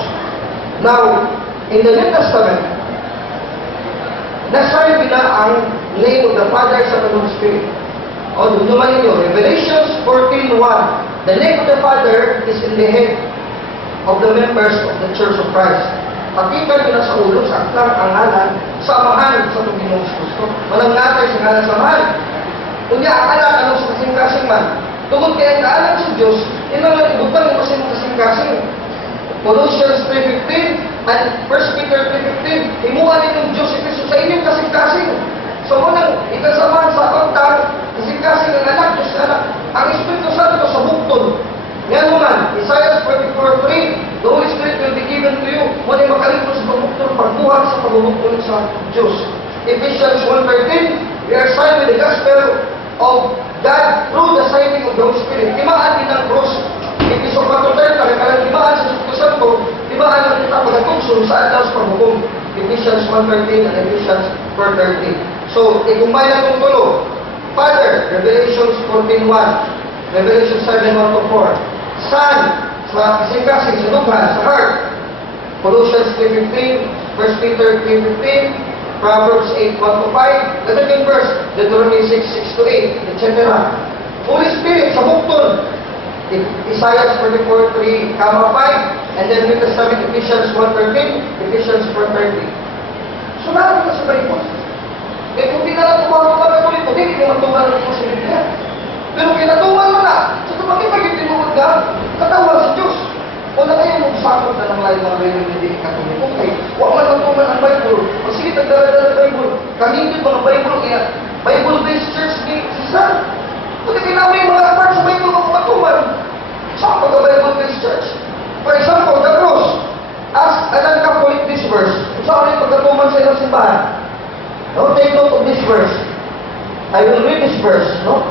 Now, in the New Testament, nasabi na ang name of the Father, Son, and Holy Spirit. O, dumanin nyo, Revelations 14:1. The name of the Father is in the head of the members of the Church of Christ. Pakita nyo na sa ulo, sa aklang ang ngalan, samahan sa Panginoong Kristo. Walang natay sa ngalan samahan. Kunya, akala anong sa kasing-kasing man. Tungkol kaya kaalam sa Diyos, inalang ibutang mo kasi mo kasing-kasing. Colossians 3:15 and 1 Peter 3:15, himuha ninyong Diyos si Kristo sa inyong kasing-kasing. So, unang ikasamahan sa kontak, kasing-kasing ang anak, Diyos anak. Ang Espiritu Santo sa bukton. Ngayon mo man, Isaiah 44:3, the Holy Spirit will be given to you. Muna makalipos sa pagbuktong pagbuhat sa pagbuktong sa Diyos. Ephesians 1:13, we are signed with the gospel of God through the signing of the Holy Spirit. Timaan din ang cross. Ephesians 4:30, nagkalang timaan sa Espiritu Santo, timaan ang kita pagkatugso sa adlaw sa pagbuktong. Ephesians 1:13 and Ephesians 4:30. So, ikumbay na itong tulo. Father, Revelations 14:1, Revelation 7:1-4. Son, sa kasing-kasing, sa lugha, sa heart. Colossians 3:15, 1 Peter 3:15, Proverbs 8:1-5, the second verse, Deuteronomy 6:6-8, etc. Holy Spirit, sa bukton. Isaiah 44:3-5, and then New Testament, Ephesians 1:13, Ephesians 4:30. So, natin na sa Bible. Eh, kung di na lang tumawag ka na ulit, hindi ka matuman ng ito sa Biblia. Pero kinatuman mo na, sa tumagin pag-itinunod ka, katawa sa Diyos. O na kayo magsakot na ng layo mga Bible, hindi katuloy. Okay, huwag man matuman ang Bible. O sige, tagdala-dala ng Bible. Kamingin mga Bible, kaya Bible-based church ni Sisan. Kung kinawin yung mga part sa Bible, kung matuman, saan pagka-Bible-based church? For example, the cross. Ask an Catholic this verse. Kung saan rin pagkatuman sa ilang simbahan. No, take note of this verse. I will read this verse, no?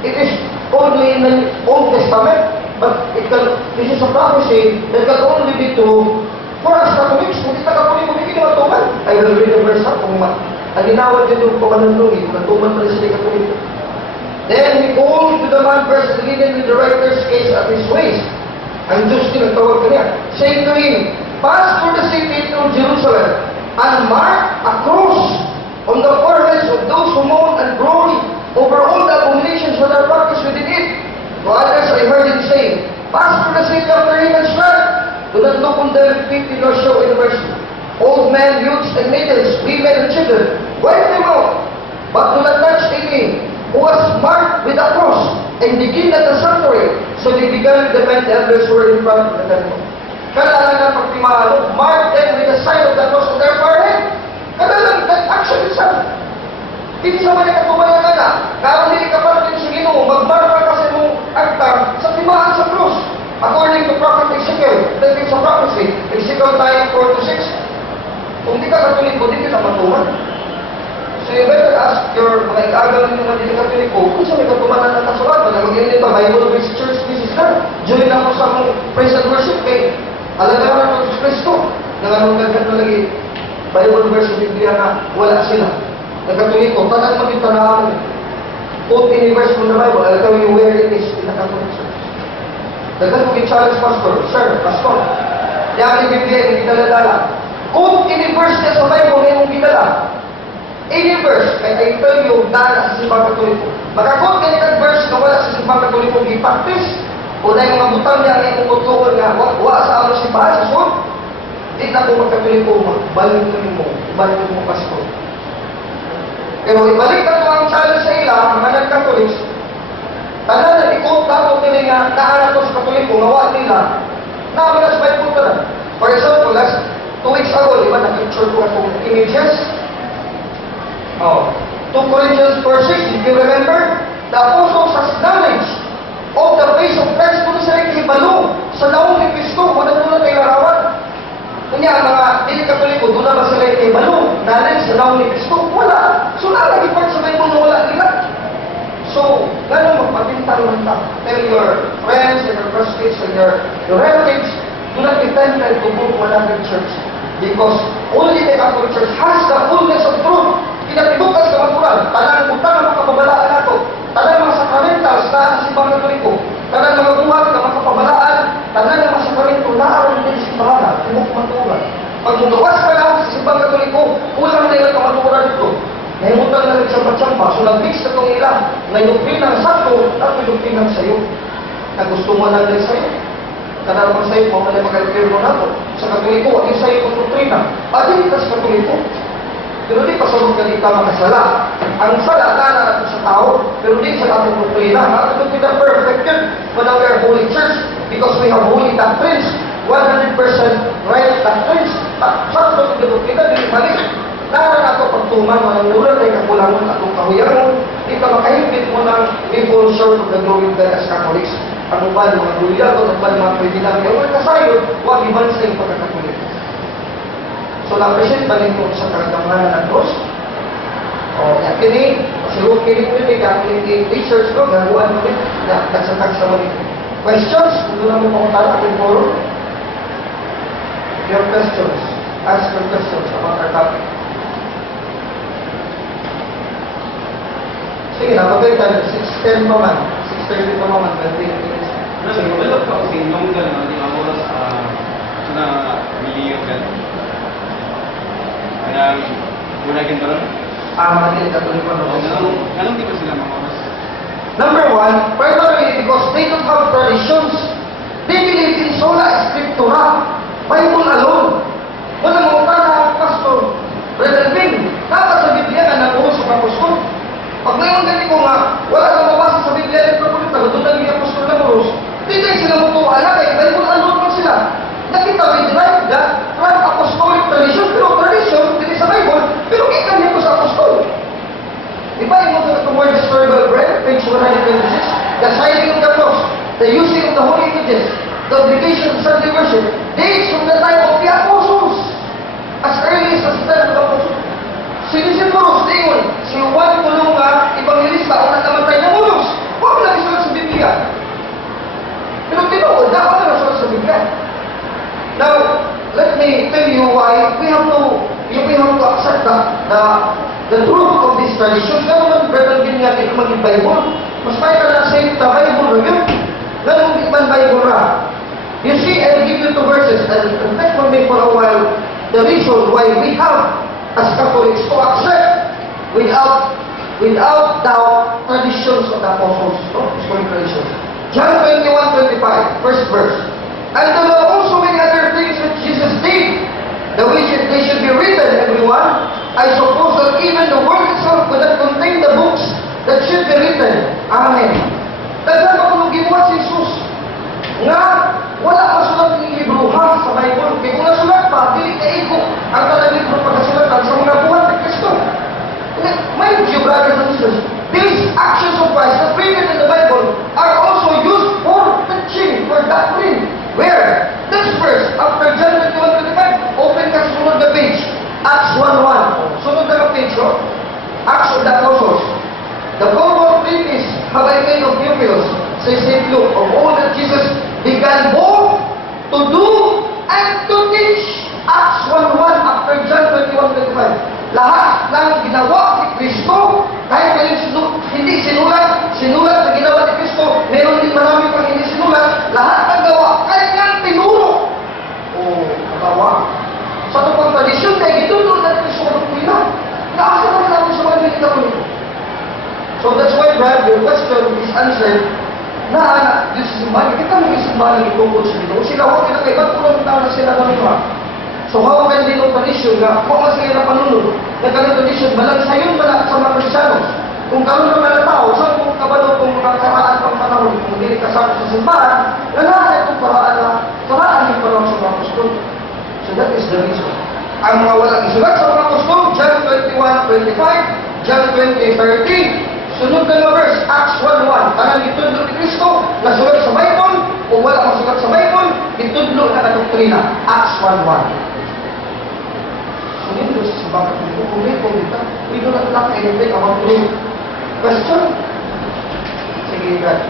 It is only in the Old Testament, but this is a prophecy that can only be true for us Catholics. Kung kita Catholic, kung hindi matuman, I will read the verse na kung ang ginawad dito kung manandungi, kung natuman pa rin sila Catholic. Then we go to the man verse leading with the writer's case at his ways. Ang Diyos din ang tawag kanya, saying to him, pass through the city through Jerusalem, and mark a cross on the foreheads of those who mourn and glory over all the abominations that are practiced within it. To others I heard him say, pass through the city after him and strike. Do not look on them with pity nor show any mercy. Old men, youths, and maidens, women and children, wipe them out. But do not touch any who was marked with a cross, and begin at the sanctuary. So they began with the men, the elders who were in front of the temple. Kailangan ng pagtimalo, mark them with the sign of the cross on their forehead. Kailangan that action itself. Hindi sa mga katubayan ka na, kaya hindi ka parating sa Ginoo, magmarka ka sa mong akta sa timaan sa cross. According to Prophet Ezekiel, that is a prophecy, Ezekiel 9:4-6. Kung di ka katulik mo, di ka matuman. So you better ask your mga ikagal nyo na di ka katulik ko, kung sa may katumanan ng kasulat, mag-init pa, Bible-based church, this is that. Join ako sa mong praise and worship, kay alagaran ng Kristo. Nanganungkagan na lagi, Bible verse sa Biblia na wala sila. Nagkatulik ko, tanang magintanahan. Quote any verse from the Bible, I'll tell you where it is in the Catholic Church. Dagan ko challenge pastor, sir, pastor. Yan yung Biblia, yung gidala-dala. Quote any verse niya sa Bible na yung gidala. Any verse, kaya I tell you, dala sa Simbang Katoliko. Maka-quote ka niya verse na wala sa Simbang Katoliko i-practice, o na yung mga butang niya ang iyong kutukan nga, wa sa alam simbahan sa sun, di na po magkatuliko mo, balik mo pastor. Pero ibalik na ito ang challenge sa ila, mga nag-Catholics, tanan na ikot dapat nila nga naanak ko sa Katoliko, nawa nila, namin as Bible ka na. For example, last 2 weeks ago, di ba, nag-picture ko itong images? 2 Corinthians 4:6, if you remember, the apostles has knowledge of the face of Christ, kung sila kibalo sa naong ni Kristo, kung na tayo larawan. Kunya, mga hindi Katoliko, doon na ba sila kibalo? Knowledge sa naong ni Kristo? Wala. So, nalagi part sa Bible na wala nila. So, gano'n magpapintang lang ta. Tell your friends and your prospects and your relatives, Do not be tempted to go to another church. Because only the Catholic Church has the fullness of truth. Kinatibukas sa Quran, tanan utang ang makapabalaan nato, tanan mga sakramentals na sa Simbang Katoliko, tanan mga buhat na makapabalaan, tanan mga sakramento na aron din sa simbahan, tibok maturan. Pag mugawas ka lang sa Simbang Katoliko, ulang na ilang kamaturan dito. Nahimutang na nagsampa-sampa, so nag-mix na itong ilang, na doktrinang sakto at may doktrinang sayo. Na gusto mo lang rin sayo. Kadang naman sa'yo, mga pala mo na ito. Sa Katoliko, at yung sa'yo kong doktrina. Adin ka sa Katoliko. Pero di pasabot ka di ka makasala. Ang sala, na natin sa tao, pero di sa ating doktrina. At ito kita perfected when we are holy church because we have holy doctrines. 100% right doctrines. At sakto kita doktrina, di mali. Nara na ito pagtuman, manangulat ay kakulangan at itong kahuyangan. Di ka makahigit mo ng we fall short of the glory of God as Catholics. Ano ba mga dulyag o ba mga pwede lang yung kasayo, huwag iban sa iyong pagkakakulit. So, na-present ba nito sa karagamanan ng Diyos? O, kini, siguro kini research ko, gagawa ulit, nagsatag sa mga questions, kung doon naman pangutala aking forum. Your questions, ask your questions about our topic. Sige, napagay tayo, 6:10 pa man, 6:30 pa man, 20 minutes. Nagulog ka kasi nung gano'n, di ang oras na miliyong gano'n. Kaya, gulagin ba rin? Hindi, katuloy pa naman. Anong di ba sila mga oras? Number one, primarily because they don't have traditions. They believe in sola scriptura, Bible alone. Walang mga ang pastor, Brother Bing, dapat sa Biblia na nabuhos sa apostol. Pag ngayon ganito ko nga, wala kang mabasa sa Biblia ng Propeta, doon lang yung apostol na buhos, di tayo sila mutuwa na kaya Bible alone pa sila. Nakita we derive that from apostolic tradition, pero tradition, hindi sa Bible, pero ikan niya ko sa apostol. Di ba yung mga word historical bread, page 126, the signing of the cross, the using of the holy images, the obligation of Sunday worship, dates from the time of the apostles, as early as the time of the apostles. Sinisipuros, tingon, si Juan Pulong nga, Evangelista, o nakamatay na ulos, huwag lang isulat sa Biblia. Pero tinuod, dapat na nasulat sa Biblia. Now, let me tell you why we have to accept the truth of this tradition. Kaya naman, Brother Bin nga, ito maging Bible. Mas may ka na sa Bible rin yun. Ganun ibang Bible ra. You see, I'll give you two verses, and reflect for me for a while the reason why we have, as Catholics, to accept without doubt traditions of the apostles, historic traditions. John 21:25, first verse. And there were also many other things that Jesus did, the which they should be written, everyone. I suppose that even the word itself could not contain the books that should be written. Amen. Daghan ako nung gibuhat si Jesus nga wala masulat ng libruha sa Bible. Kaya kung nasulat pa, dili kaiko ang talagibro pagkasulatan sa mga buhat ni Kristo. Mind you, brothers and sisters, these actions of Christ that printed in the Bible are also used for teaching, for doctrine. Where? This verse, after John 21:25, open ka sunod na page. Acts 1:1. Sunod na page, no? Acts of the Apostles. The forward treatise have I made of pupils, says St. Luke, of all that Jesus began both to do and to teach. Acts 1:1 after John 21:25. Lahat ng ginawa ni Kristo, kahit hindi sinulat na ginawa ni Kristo, meron din marami pang hindi sinulat, lahat ng gawa, kahit nga tinuro. O, nagawa. Sa ito pang tradisyon, kaya gitulog na Kristo ng pila. Naasa naman natin sa mga nilita ko nito. So that's why, Brad, your question is answered na yung simbahan, kita mo yung simbahan ng itungkol sa Ginoo. Sila huwag nila kay ba't pulong tao na sila kanina. So how can they know tradition na kung mas sila na panunod, na ganang tradition, malang sayon ba na sa mga Kristiyanos? Kung karoon naman na tao, saan kung kabalo kung karaan pang panahon, kung hindi kasama sa simbahan, nalahat itong paraan yung parang sa mga apostol. So that is the reason. Ang mga walang isulat sa mga apostol, John 21:25, John 20:13, sunod na verse, Acts 1:1, tanang itudlo ni Kristo, nasulat sa Bible, kung wala masulat sa Bible, itudlo na kadoktrina, Acts 1:1. Sunod sa sabagat nito, kung kita, we do not lack anything about truth. Question? Sige, Brad.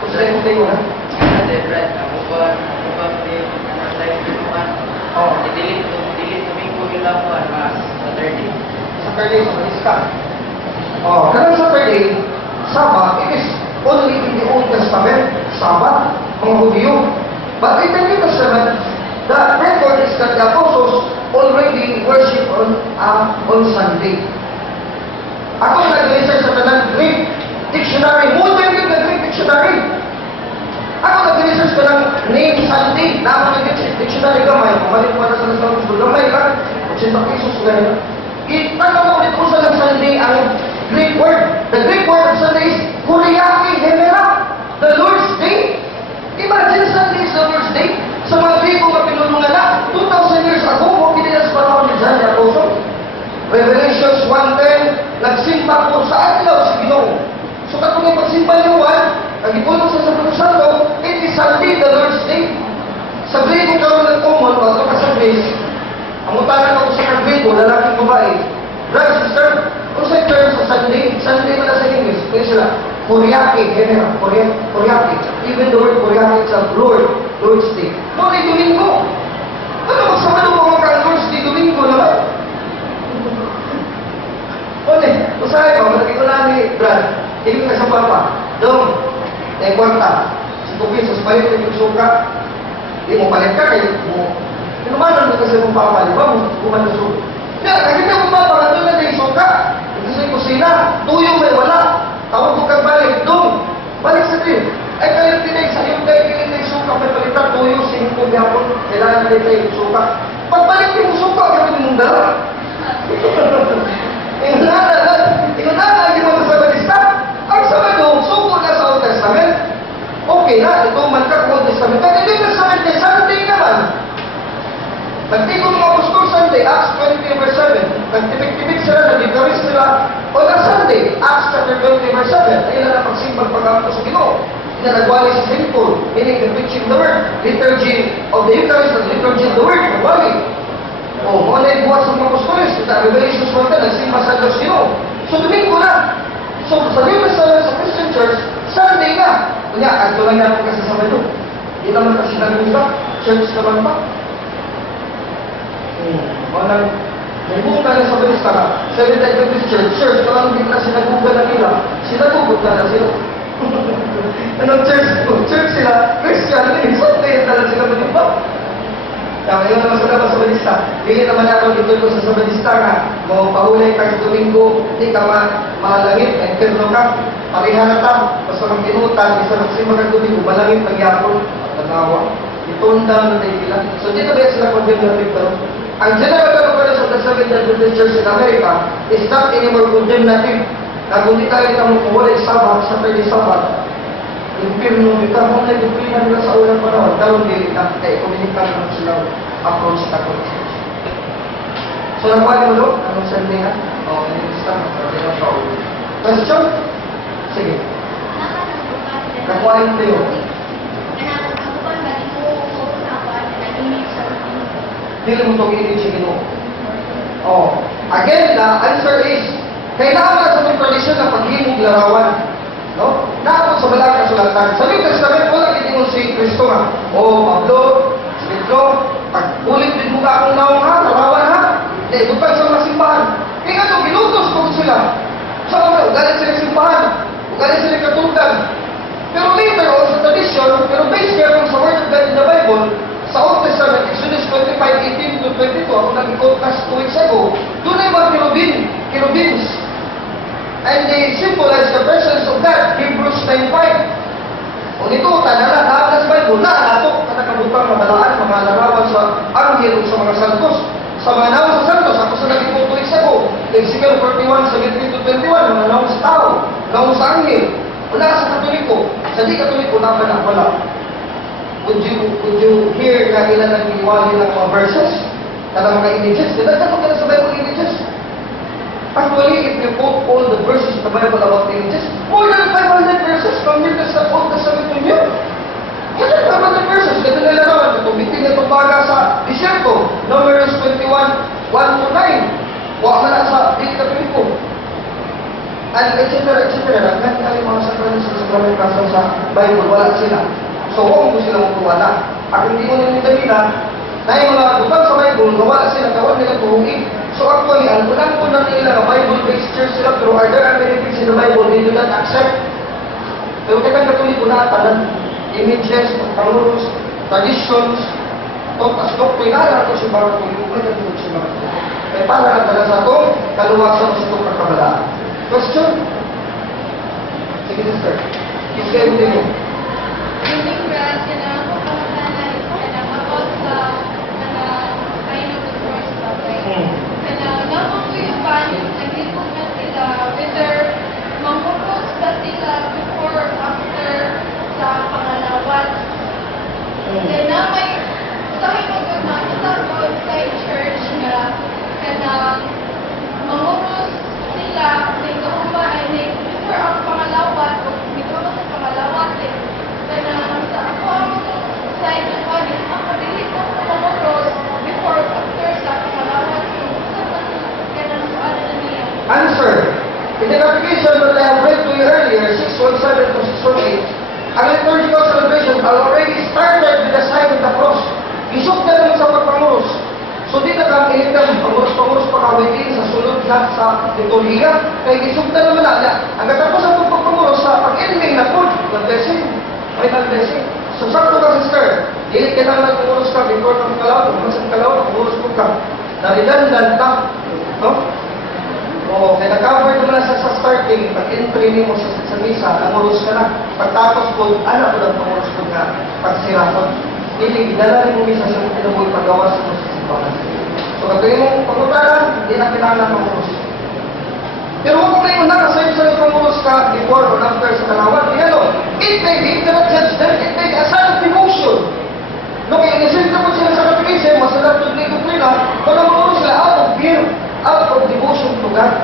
Kung sila yung tayo na? Brad, ako ba like yung ano, Oh. i-delete Domingo yung lapuan, mas Saturday. Saturday, sa Malista. Oh, kanang Saturday, Sabbath, it is only in the Old Testament, Sabbath, mga Hudyo. But in the New Testament, the record is that the apostles already worship on Sunday. Ako nag-research sa tanang Greek dictionary, modern yung Greek dictionary. Ako nag-research ka ng name Sunday, na ako dictionary gamay, pamalit mo na sa nasang gusto, gamay lang, 80 pesos na rin. Itanong mo ulit kung saan ng Sunday ang Greek word. The Greek word of Sunday is Kuriaki Hemera, the Lord's Day. Imagine Sunday is the Lord's Day. Sa mga Greko na pinulungan na, 2,000 years ago, mo pinilas panahon ni John the Apostle. Revelations 1:10, nagsimba po sa adlaw sa Ginoo. So katong yung pagsimba ni Juan, ang ipunong sa Santo Santo, it is Sunday, the Lord's Day. Sa Greko karoon ng common, o ka sa Greece, ang utanan ako sa Greko, lalaking babae. Brother, sister, kung sa term sa Sunday, Sunday na sa English, kaya sila, Kuriaki, Hemera, Kuriaki. Even the word Kuriaki is a Lord's Day. Noon Domingo. Ano magsama ng mga Lord's Day, Domingo naman? Ole, usahay ko, malaki ko namin, Brad, hindi ka sa papa. Dong, na kwarta, 5 pesos, palit ko yung suka. Hindi mo palit ka, kayo mo. Inumanan mo kasi mong papa, di ba? Buman na suka. Kahit na mong papa, nandun na yung suka. Kasi yung kusina, tuyong may wala. Tawag ko kang balik, dong, balik sa din. Ay, kayo tinay sa iyo, kayo kinitay yung suka, may palitan, tuyong, singko, biyapon, kailangan kinitay yung suka. Pagbalik yung suka, gawin mong dala. Inunana, yung mga Sabadista. Ang Sabado, suko na sa Old Testament. Okay na, ito man ka Old Testament. At ito yung Sunday, Sunday naman. Nagtigong mga apostol Sunday, Acts 20 verse 7. Nagtibig-tibig sila, nag-igaris sila. O na Sunday, Acts chapter 20 verse 7. Ayun na napagsimbag pagkakampo sa Ginoo. Na nagwali sa temple, meaning the preaching the word, liturgy of the Eucharist, and liturgy of the word, nagwali. O, mga naibuhat sa mga apostoles, ito, Revelations 1, nagsimba sa Diyos Ginoo. So, Domingo na. So, sa New Testament, sa Christian Church, Sunday na. Kanya, ang tulay na po kasi sa Sabado. Hindi naman kasi nag-usap. Church naman pa. Walang, naibuong na sa Sabadista na. Seventh Adventist Church, walang hindi na sinagugan na nila. Sinagugot na sila. Anong church? Church sila, Christian, Sunday na lang sila mag-iba. Kaya ngayon naman sa Sabadista, hindi naman ako dito ko sa Sabadista na mau pahulay ka sa Domingo, hindi ka malangit, enterno ka, parihanata, basta kang pinutan, isa na kasi magag-Domingo, malangit, nagyapon, at nagawa. I-tone down na nila. So dito ba sila condemnative pero ang general governance of the Seventh Adventist Church in America is not anymore condemnative. Na kung di tayo kami kumulit Sabbath, Saturday Sabbath, impirno, bitaw mo na duplinan nila sa unang panahon, down din na kaya komunikan naman sila approach sa Catholic. So, nakuha mo doon? Anong Sunday na? O, nilista mo. Question? Sige. Nakuha yung tayo. Dili mo itong inig sa Ginoo. Oh, again, the answer is, kailangan sa itong tradisyon na paghimog larawan. No? Naabot sa balang kasulatan. Sa New Testament, wala kitingon si Kristo nga. O, Pablo, si Pedro, pag-ulit din mo ka akong naong ha, larawan ha. Hindi, bukan sa mga simbahan. Kaya nga ito, binutos ko sila. Sa mga, ugalit sila simbahan. Ugalit sila katugan. Pero later on, sa tradisyon, pero based here sa Word of God in the Bible, sa Old Testament, Exodus 25:18 to 22, ako nag-quote last 2 weeks ago, doon ay mga cherubims. And they symbolize the presence of God, Hebrews 9:5. O nito, tanala, sa Bible, naanatok, katakabutang madalaan, mga larawan sa anghel o sa mga santos. Sa mga naman sa santos, ako sa nag-quote 2 weeks ago, Ezekiel 41:17 to 21, mga naman sa tao, naman sa anghel. Wala sa Katoliko. Sa di Katoliko, wala. Would you hear na ilan ang iniwali ng mga verses? Na mga images? Dito ka na sa Bible images. Actually, if you quote all the verses of the Bible about images, more than 500 verses from New Testament, Old Testament to New. More than 500 verses. Ganito nila naman. Tumiting na itong baga sa disyerto. Numbers 21:1 to 9. Huwag na sa di Katoliko. And etc. Nagkani ang mga sakramental sa Bible, wala sila. So, huwag mo silang magkuwala. At hindi mo nila Na yung mga butang sa Bible, gawa sila, gawa nila tuhugin. So actually, ang unang-unang nila na Bible-based church sila, pero are there any things in the Bible they do not accept? Pero kaya katuloy ko na tanan, images, pangurus, traditions, as doktrinara ito siya mga tulungan at tulungan siya mga tulungan. Kaya para ang taga sa ito, kaluwasan sa itong kakabalaan. Question? Sige, sister. Yung kayo din mo. Hindi ko ba ako pangalan about sa kind of the first topic. Napang ko yung panis, naglipog na sila, whether mangkukos ba sila before or after sa pangalawan. Then na may sabi mo kung nakita ko sa church na kanang mangkukos sila, nagkakuma ay before ang pangalawan, o before sa pangalawan, kanang sa ako ang side ng panis, ako dili ko mangkukos before or after sa pangalawan. Kanang suala na niya. Answer. In the application that I have read to you earlier, 617 to 618, ang liturgical celebration already started with the sign of the cross. Isok na naman sa pagpangurus. So di na kang ilitan, pangurus-pangurus pakawitin sa sunod na sa liturgiya. Kaya isok na naman na. Ang katapos ang pagpangurus sa pag-ending na po, nag-blessing. May nag-blessing. So sakto ka, sister. Dili ka na nag-pangurus ka before kang kalaw, kung masang kalaw, pangurus mo ka. Naridandan ka. No? Oo, kaya nag-cover naman na sa starting, pag-entry mo sa misa, namurus ka na. Pagtapos ko, anak ko lang pangurus ko na pagsirapon. Hindi, idala rin mo misa sa pinabuhay paggawas mo sa simbahan. So, katuloy mong pagkutaran, hindi na kailangan pangurus. Pero kung may una ka sa pangurus ka before or after sa kalawan, tinalo, it may be, you cannot judge them, it may be a sign of devotion. No, kaya inisenta mo sila sa kapigism, masalat to dito nila, kung namurus sila out of fear, out of devotion to God.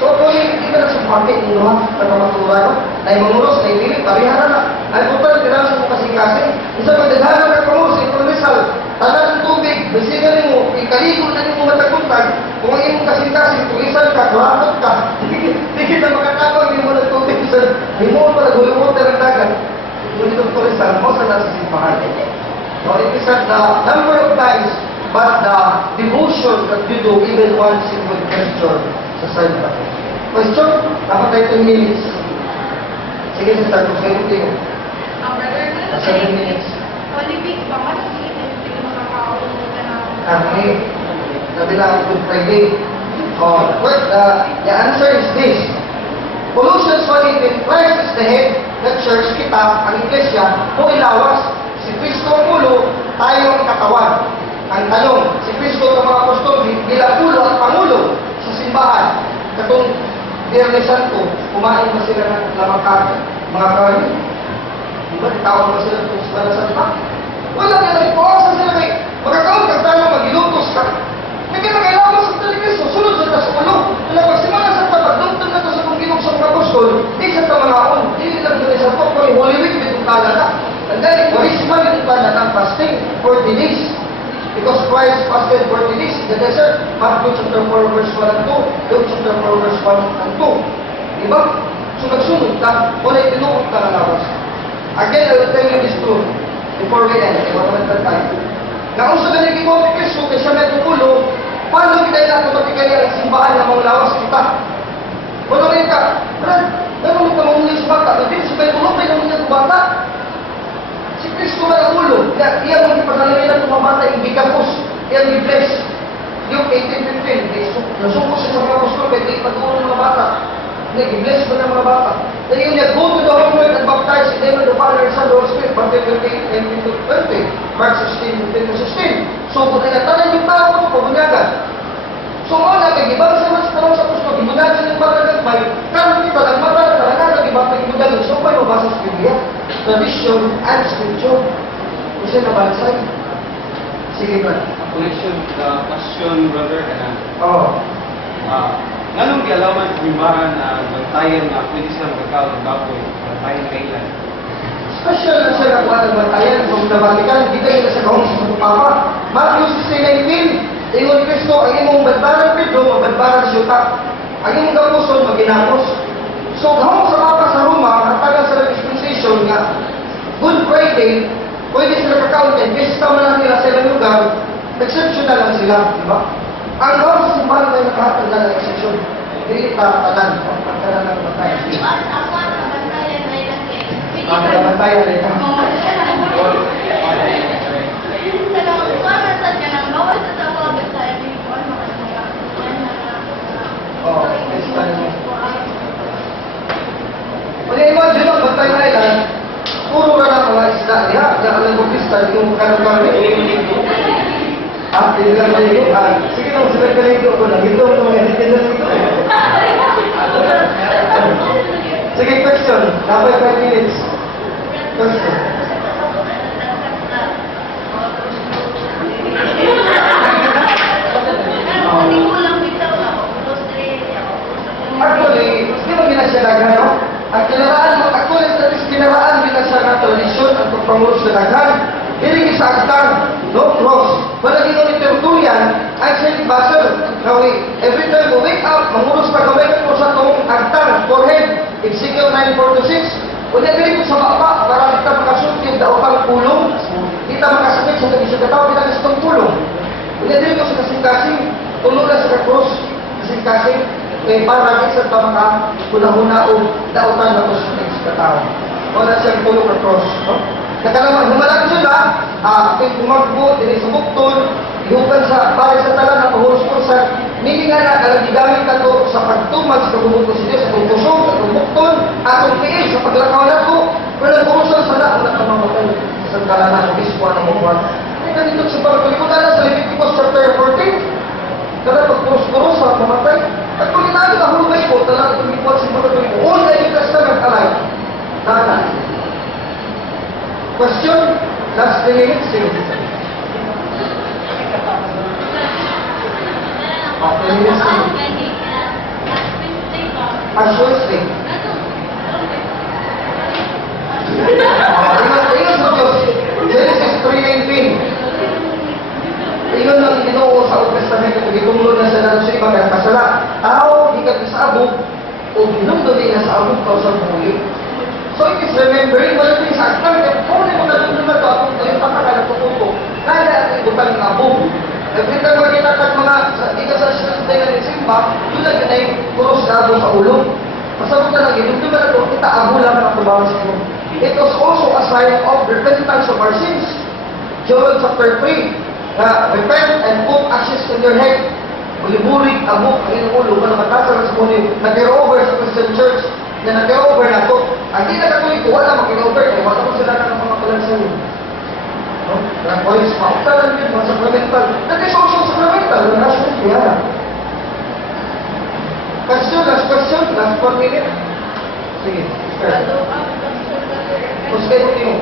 So, kung hindi ka na sa pati, hindi naman, pagkamatulad, na yung mangurus, na yung parihan na. Ay, kung pala, tinala sa kong kasing-kasing, isa pagdadhanan ng pangurus, ito rizal, tanan ng tubig, basigan mo, ikaligo na yung mataguntag, kung ang imong kasing-kasing, tulisan ka, kurakot ka, hindi kita makatapang yung mga tubig, hindi mo pala gulumot na ng dagat, yung itong tulisan, mo sa nasa simbahan. So, it is not the number of times, but the devotion that you do even one single gesture sa side pa. Question? Dapat tayo 10 minutes. Sige, sister, kung kayo tingin. Brother, Sa 7 minutes. Holy Week ba? Mas hindi makakaon na Okay. Sabi lang, Good Friday. Oh, but the answer is this. Colossians 1:18, Christ is the head, the church, kita, ang iglesia, mo ilawas. Si Kristo ang ulo, tayo ang katawan. Ang tanong, si Kristo ng mga apostol, bilang ulo at pangulo sa simbahan, katong Biyernes Santo, kumain ba sila ng lamang karne? Mga karne? Di ba, tawag ba sila kung sa Biyernes Santo? Wala ka nagpuwasan sila kay magkakaon ka tayo, magilutos ka. May kinakailangan sa Kristo, sunod sa sa ulo. Kaya pag simangan sa tapat, dumtun na ito sa kong ginong sa mga apostol, di sa tamanaon, di lang Biyernes Santo, kung Holy Week, itong talata. And then, Quaresma, itong talata, fasting, 40 days. Because Christ fasted 40 days in the desert. Matthew chapter 4 verse 1 and 2. Luke chapter 4 verse 1 and 2. Diba? So nagsunod ka, wala itinukot ka na lawas. Again, I will tell you this truth before we end. Iba naman ka tayo. Na kung sa ganyan ikaw ni Kristo, kaya siya may tutulo, paano kita na automatically ang simbahan na mga lawas kita? Wala rin ka, Brad, ganun ka mga sa bata. Hindi, sa kayo tulong, may naman sa bata. Si Kristo na ang ulo. Iya mong ipadalawin ng mga bata, hindi kapos. Iya ang i-bless. Yung 18:15, nasungko siya sa mga apostol, kaya di pag-ulo ng mga bata. Nag-i-bless mo ng mga bata. Then yung go to the homework and baptize in the name of the Father and Son and the Holy Spirit, Matthew 28:19-20, Mark 16:15-16. So, kung nagatanan yung tao, pabunyagan. So, wala, kag-ibang sa mga tanong sa apostol, ibunyagan yung bata nagmay, karoon kita, nagmara na talaga, nag-ibang pag-ibunyagan. So, paano basa sa Biblia? Tradition and scripture. Kasi nabansay. Sige ba? Connection, question, brother, na Oo. nganong gialaman sa simbahan na bantayan na pwede silang magkakaw ng baboy, bantayan na kailan? Special na siya nakuha ng bantayan kung nabalikan, kita yun sa kahong sa Papa. Matthew 16:19, ingon Kristo, ang imong badbaran Pedro, mabadbaran siyuta. Ang imong gapuson, maginamos. So, kahong sa Papa sa Roma, hatagan sa dispensation nga, Good Friday, pwede sila kakauntin, kasi sama lang nila sa ilang lugar, exceptional lang sila, di ba? Ang bawat sa simbahan ay nakahatag na ng exception. Hindi tatangan, pagkakalan ng batay. Ako ang nabantayan na ilang Ang nabantayan rin na. Oo, Kung imagine ang Bantay Island, puro na lang mga isda niya, na ang nagpapista yung karang-karang hindi lang maligo. Sige lang, sila kaligo ko lang. Ito ang mga details ito. Sige, question. Dapat 5 minutes. Question. Actually, di ba ginasyagan, no? Ang kinaraan, actually, kinaraan ginasyagan na tradisyon ang pagpangulo sa daghan. Dili sa agtang, no cross. Palagi ko ni Tertullian, ang Saint Basil, nawi, every time we wake up, mangulos pa gamay ko sa itong agtang, forehead, Ezekiel 9:4-6. Kung dili ko sa baba, para kita makasunti daw pang pulong, kita makasakit sa tabi sa kataw, kita sa itong pulong. Kung dili ko sa kasing-kasing, tulog na sa cross, kasing-kasing, kaya para rin sa tamaka, huna-huna o dautan na sa kataw. Wala siyang tulog na cross, no? Nakalaman, humalang sila, aking kumagbo, din sa bukton, ihugan sa, para sa talan na pahurus-purusan, hindi nga na, alam, gigamit ka to sa pagtumag sa pagbubuto sa Diyos, sa pagpusong, sa pagbuton, atong piil, sa paglakaw na to, pero nagpurusan sa lahat, na kamamatay sa talan na, biswa na mukha. Ito dito sa pagkulikutan na sa Leviticus chapter 14, kada pagpurus-purus sa pamatay, at kung inabi na hulubay ko, talang tumipot sa pagkuliko, all the New Testament alike, tanan. Question, last 3 minutes, sige. 10 minutes, sige. As Wednesday. Ingat sa Diyos. Genesis 3:19. Ingat lang Ginoo sa Old Testament at gitunglo na sa nanon sa ibang kasala. Tao, di ka sa abog, o ginungdo din na sa abog ka sa buhay. So it is remembering, wala din sa aktan, kung hindi mo nalunod na ito, atong tayo pataka na tututo, kaya ang ibutang ng abog. Every time makita kag mga, di ka sa sinasday na simba, yun lang yun ay puros na abog sa ulo. Masabot na lagi, nung naman ito, kita abo lang ang tubawa sa ulo. It was also a sign of repentance of our sins. Joel chapter 3, repent and put ashes in your head. Buliburig, abog, ang inyong ulo, malamatasa sa muli, nag-over sa Christian Church, na nag-over na ito. Ang di nakatuloy ko, wala mag-over, kaya wala ko sila ng mga kalansan. No? Ang boys, mautalan yun, mga sacramental. Nag-social sacramental, wala na siya kaya. Question, last 1 minute. Sige, start. Kung kayo mo yun.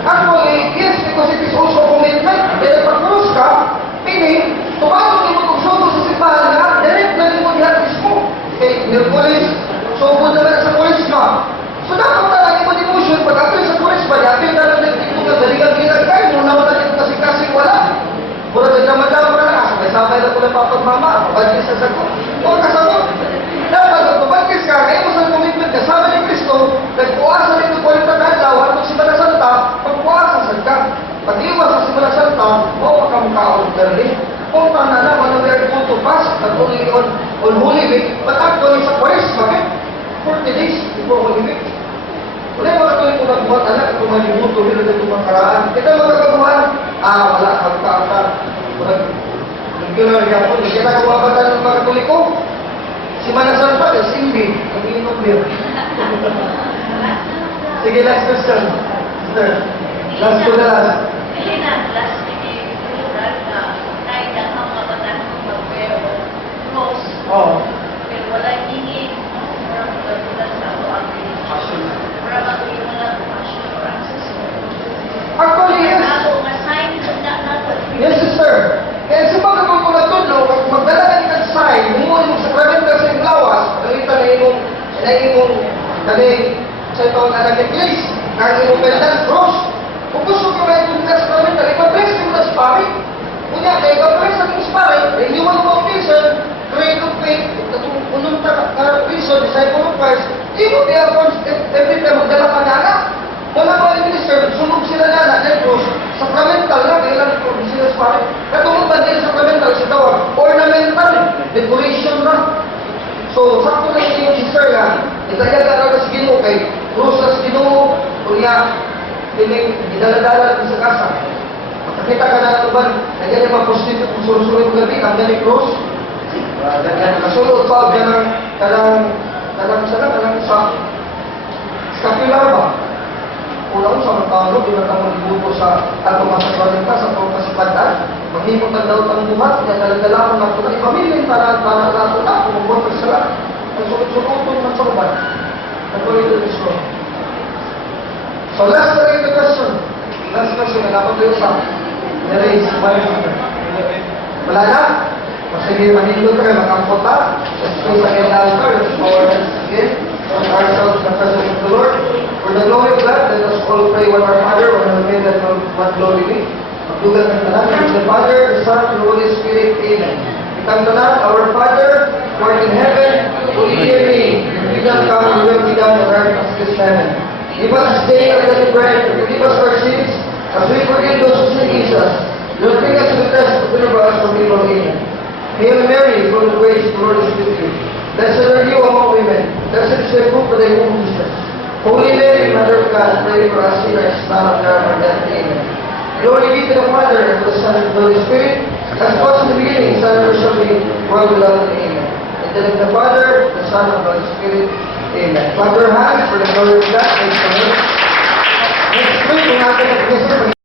Actually, yes, because it is also commitment. Dahil pag-cross ka, meaning, tumatong mo kung sobo sa simbahan nga, direct na rin mo diyan mismo. Okay, Merkulis, sobo naman sa Kurisma. So dapat talaga mo devotion, pag-apil sa Kurisma, apil na lang nagtito ka, galingang ginagkay, muna mo natin kasi wala. Mura ka naman na lang, sabay na ko na papagmama, pabagis sa sagot. O kasagot, dapat kung pabagis ka, kaya mo sa commitment ka, sabi ni Kristo, nagpuasa nito 40 kadlaw, at si Simana Santa, pagpuasa sa ka. Pag-iwas sa Simana Santa, o makamukhaon garli. Kung na naman na we are going to fast, not only on Holy Week, but actually sa Quaresma, 40 days before Holy Week. Wala mga tuloy ko nagbuhat, anak, kung malimuto, hindi na ito makaraan. Ito mga kagabuhan, wala, magkakata. Nagkila niya po, hindi na kumabatan ng mga tuloy ko. Si Manasal pa, is hindi. Nag-iinom niya. Sige, last question. Sir, last to the last. Oh. Actually, yes. Yes, sister. Kaya sa mga kung kumatudlo, magdala ka ng sign, mumuha yung sacramental sa iyong lawas, nakita na imong kani sa itong anak ni Chris, na imong pendan cross. Kung gusto ko na itong sacramental, ipapress mo na sa pari. Kunya, kaya ipapress sa itong pari, renewal foundation, create mo diapon, every time magdala ka na anak. Wala ba yung minister, sunog sila na anak, then cross, sacramental na, kailan ko sila sa pare. Katulog ba din sacramental sa tawag, ornamental, decoration na. So, sakto na yung sister nga, itaya ka na sa Ginoo kay cross sa Ginoo, kuya, dinala-dala sa kasa. Makakita ka na ito ba, nagyan yung mga prostitute kung surusuloy mo gabi, ang gani cross. Kasulod pa, kanang sa scapular ba? Kulang sa mga tao, pinatang magbuto sa ato masasalita sa itong kasipatan. Maghimot ang daot ang buhat, kaya talaga na ito na ipamilin para nato na, kung buhat sa sila. Ang sunod-sunod ng sorban. Nagpuli ito yung suro. So last na rin the question. Last question, dapat ito sa na-raise. Wala na? Sige, manilo ka, makampota. Let's go sa kailangan ka. Let's go again. On ourselves in the presence of the Lord. For the glory of God, let us all pray one our Father, one our Lord, that one glory be. Magdugan ng tanan, in the Father, the Son, and the Holy Spirit. Amen. Ikang tanan, our Father, who art in heaven, holy be your kingdom come, your will be done on earth as it is in heaven. Give us this day our daily bread, and forgive us our sins, as we forgive those who sin against us. Do not bring us to the test, but deliver us from evil. Amen. Hail Mary, full of grace, the Lord is with you. Blessed are you among women. Blessed is the fruit of thy womb, Jesus. Holy Mary, Mother of God, pray for us sinners, now and at the hour of our death. Amen. Glory be to the Father, and to the Son, and to the Holy Spirit, as it was in the beginning, so and ever shall be, world without end. Amen. And then of the Father, the Son, and the Holy Spirit. Amen. Clap your hands for the glory of God. Next week, we're not going to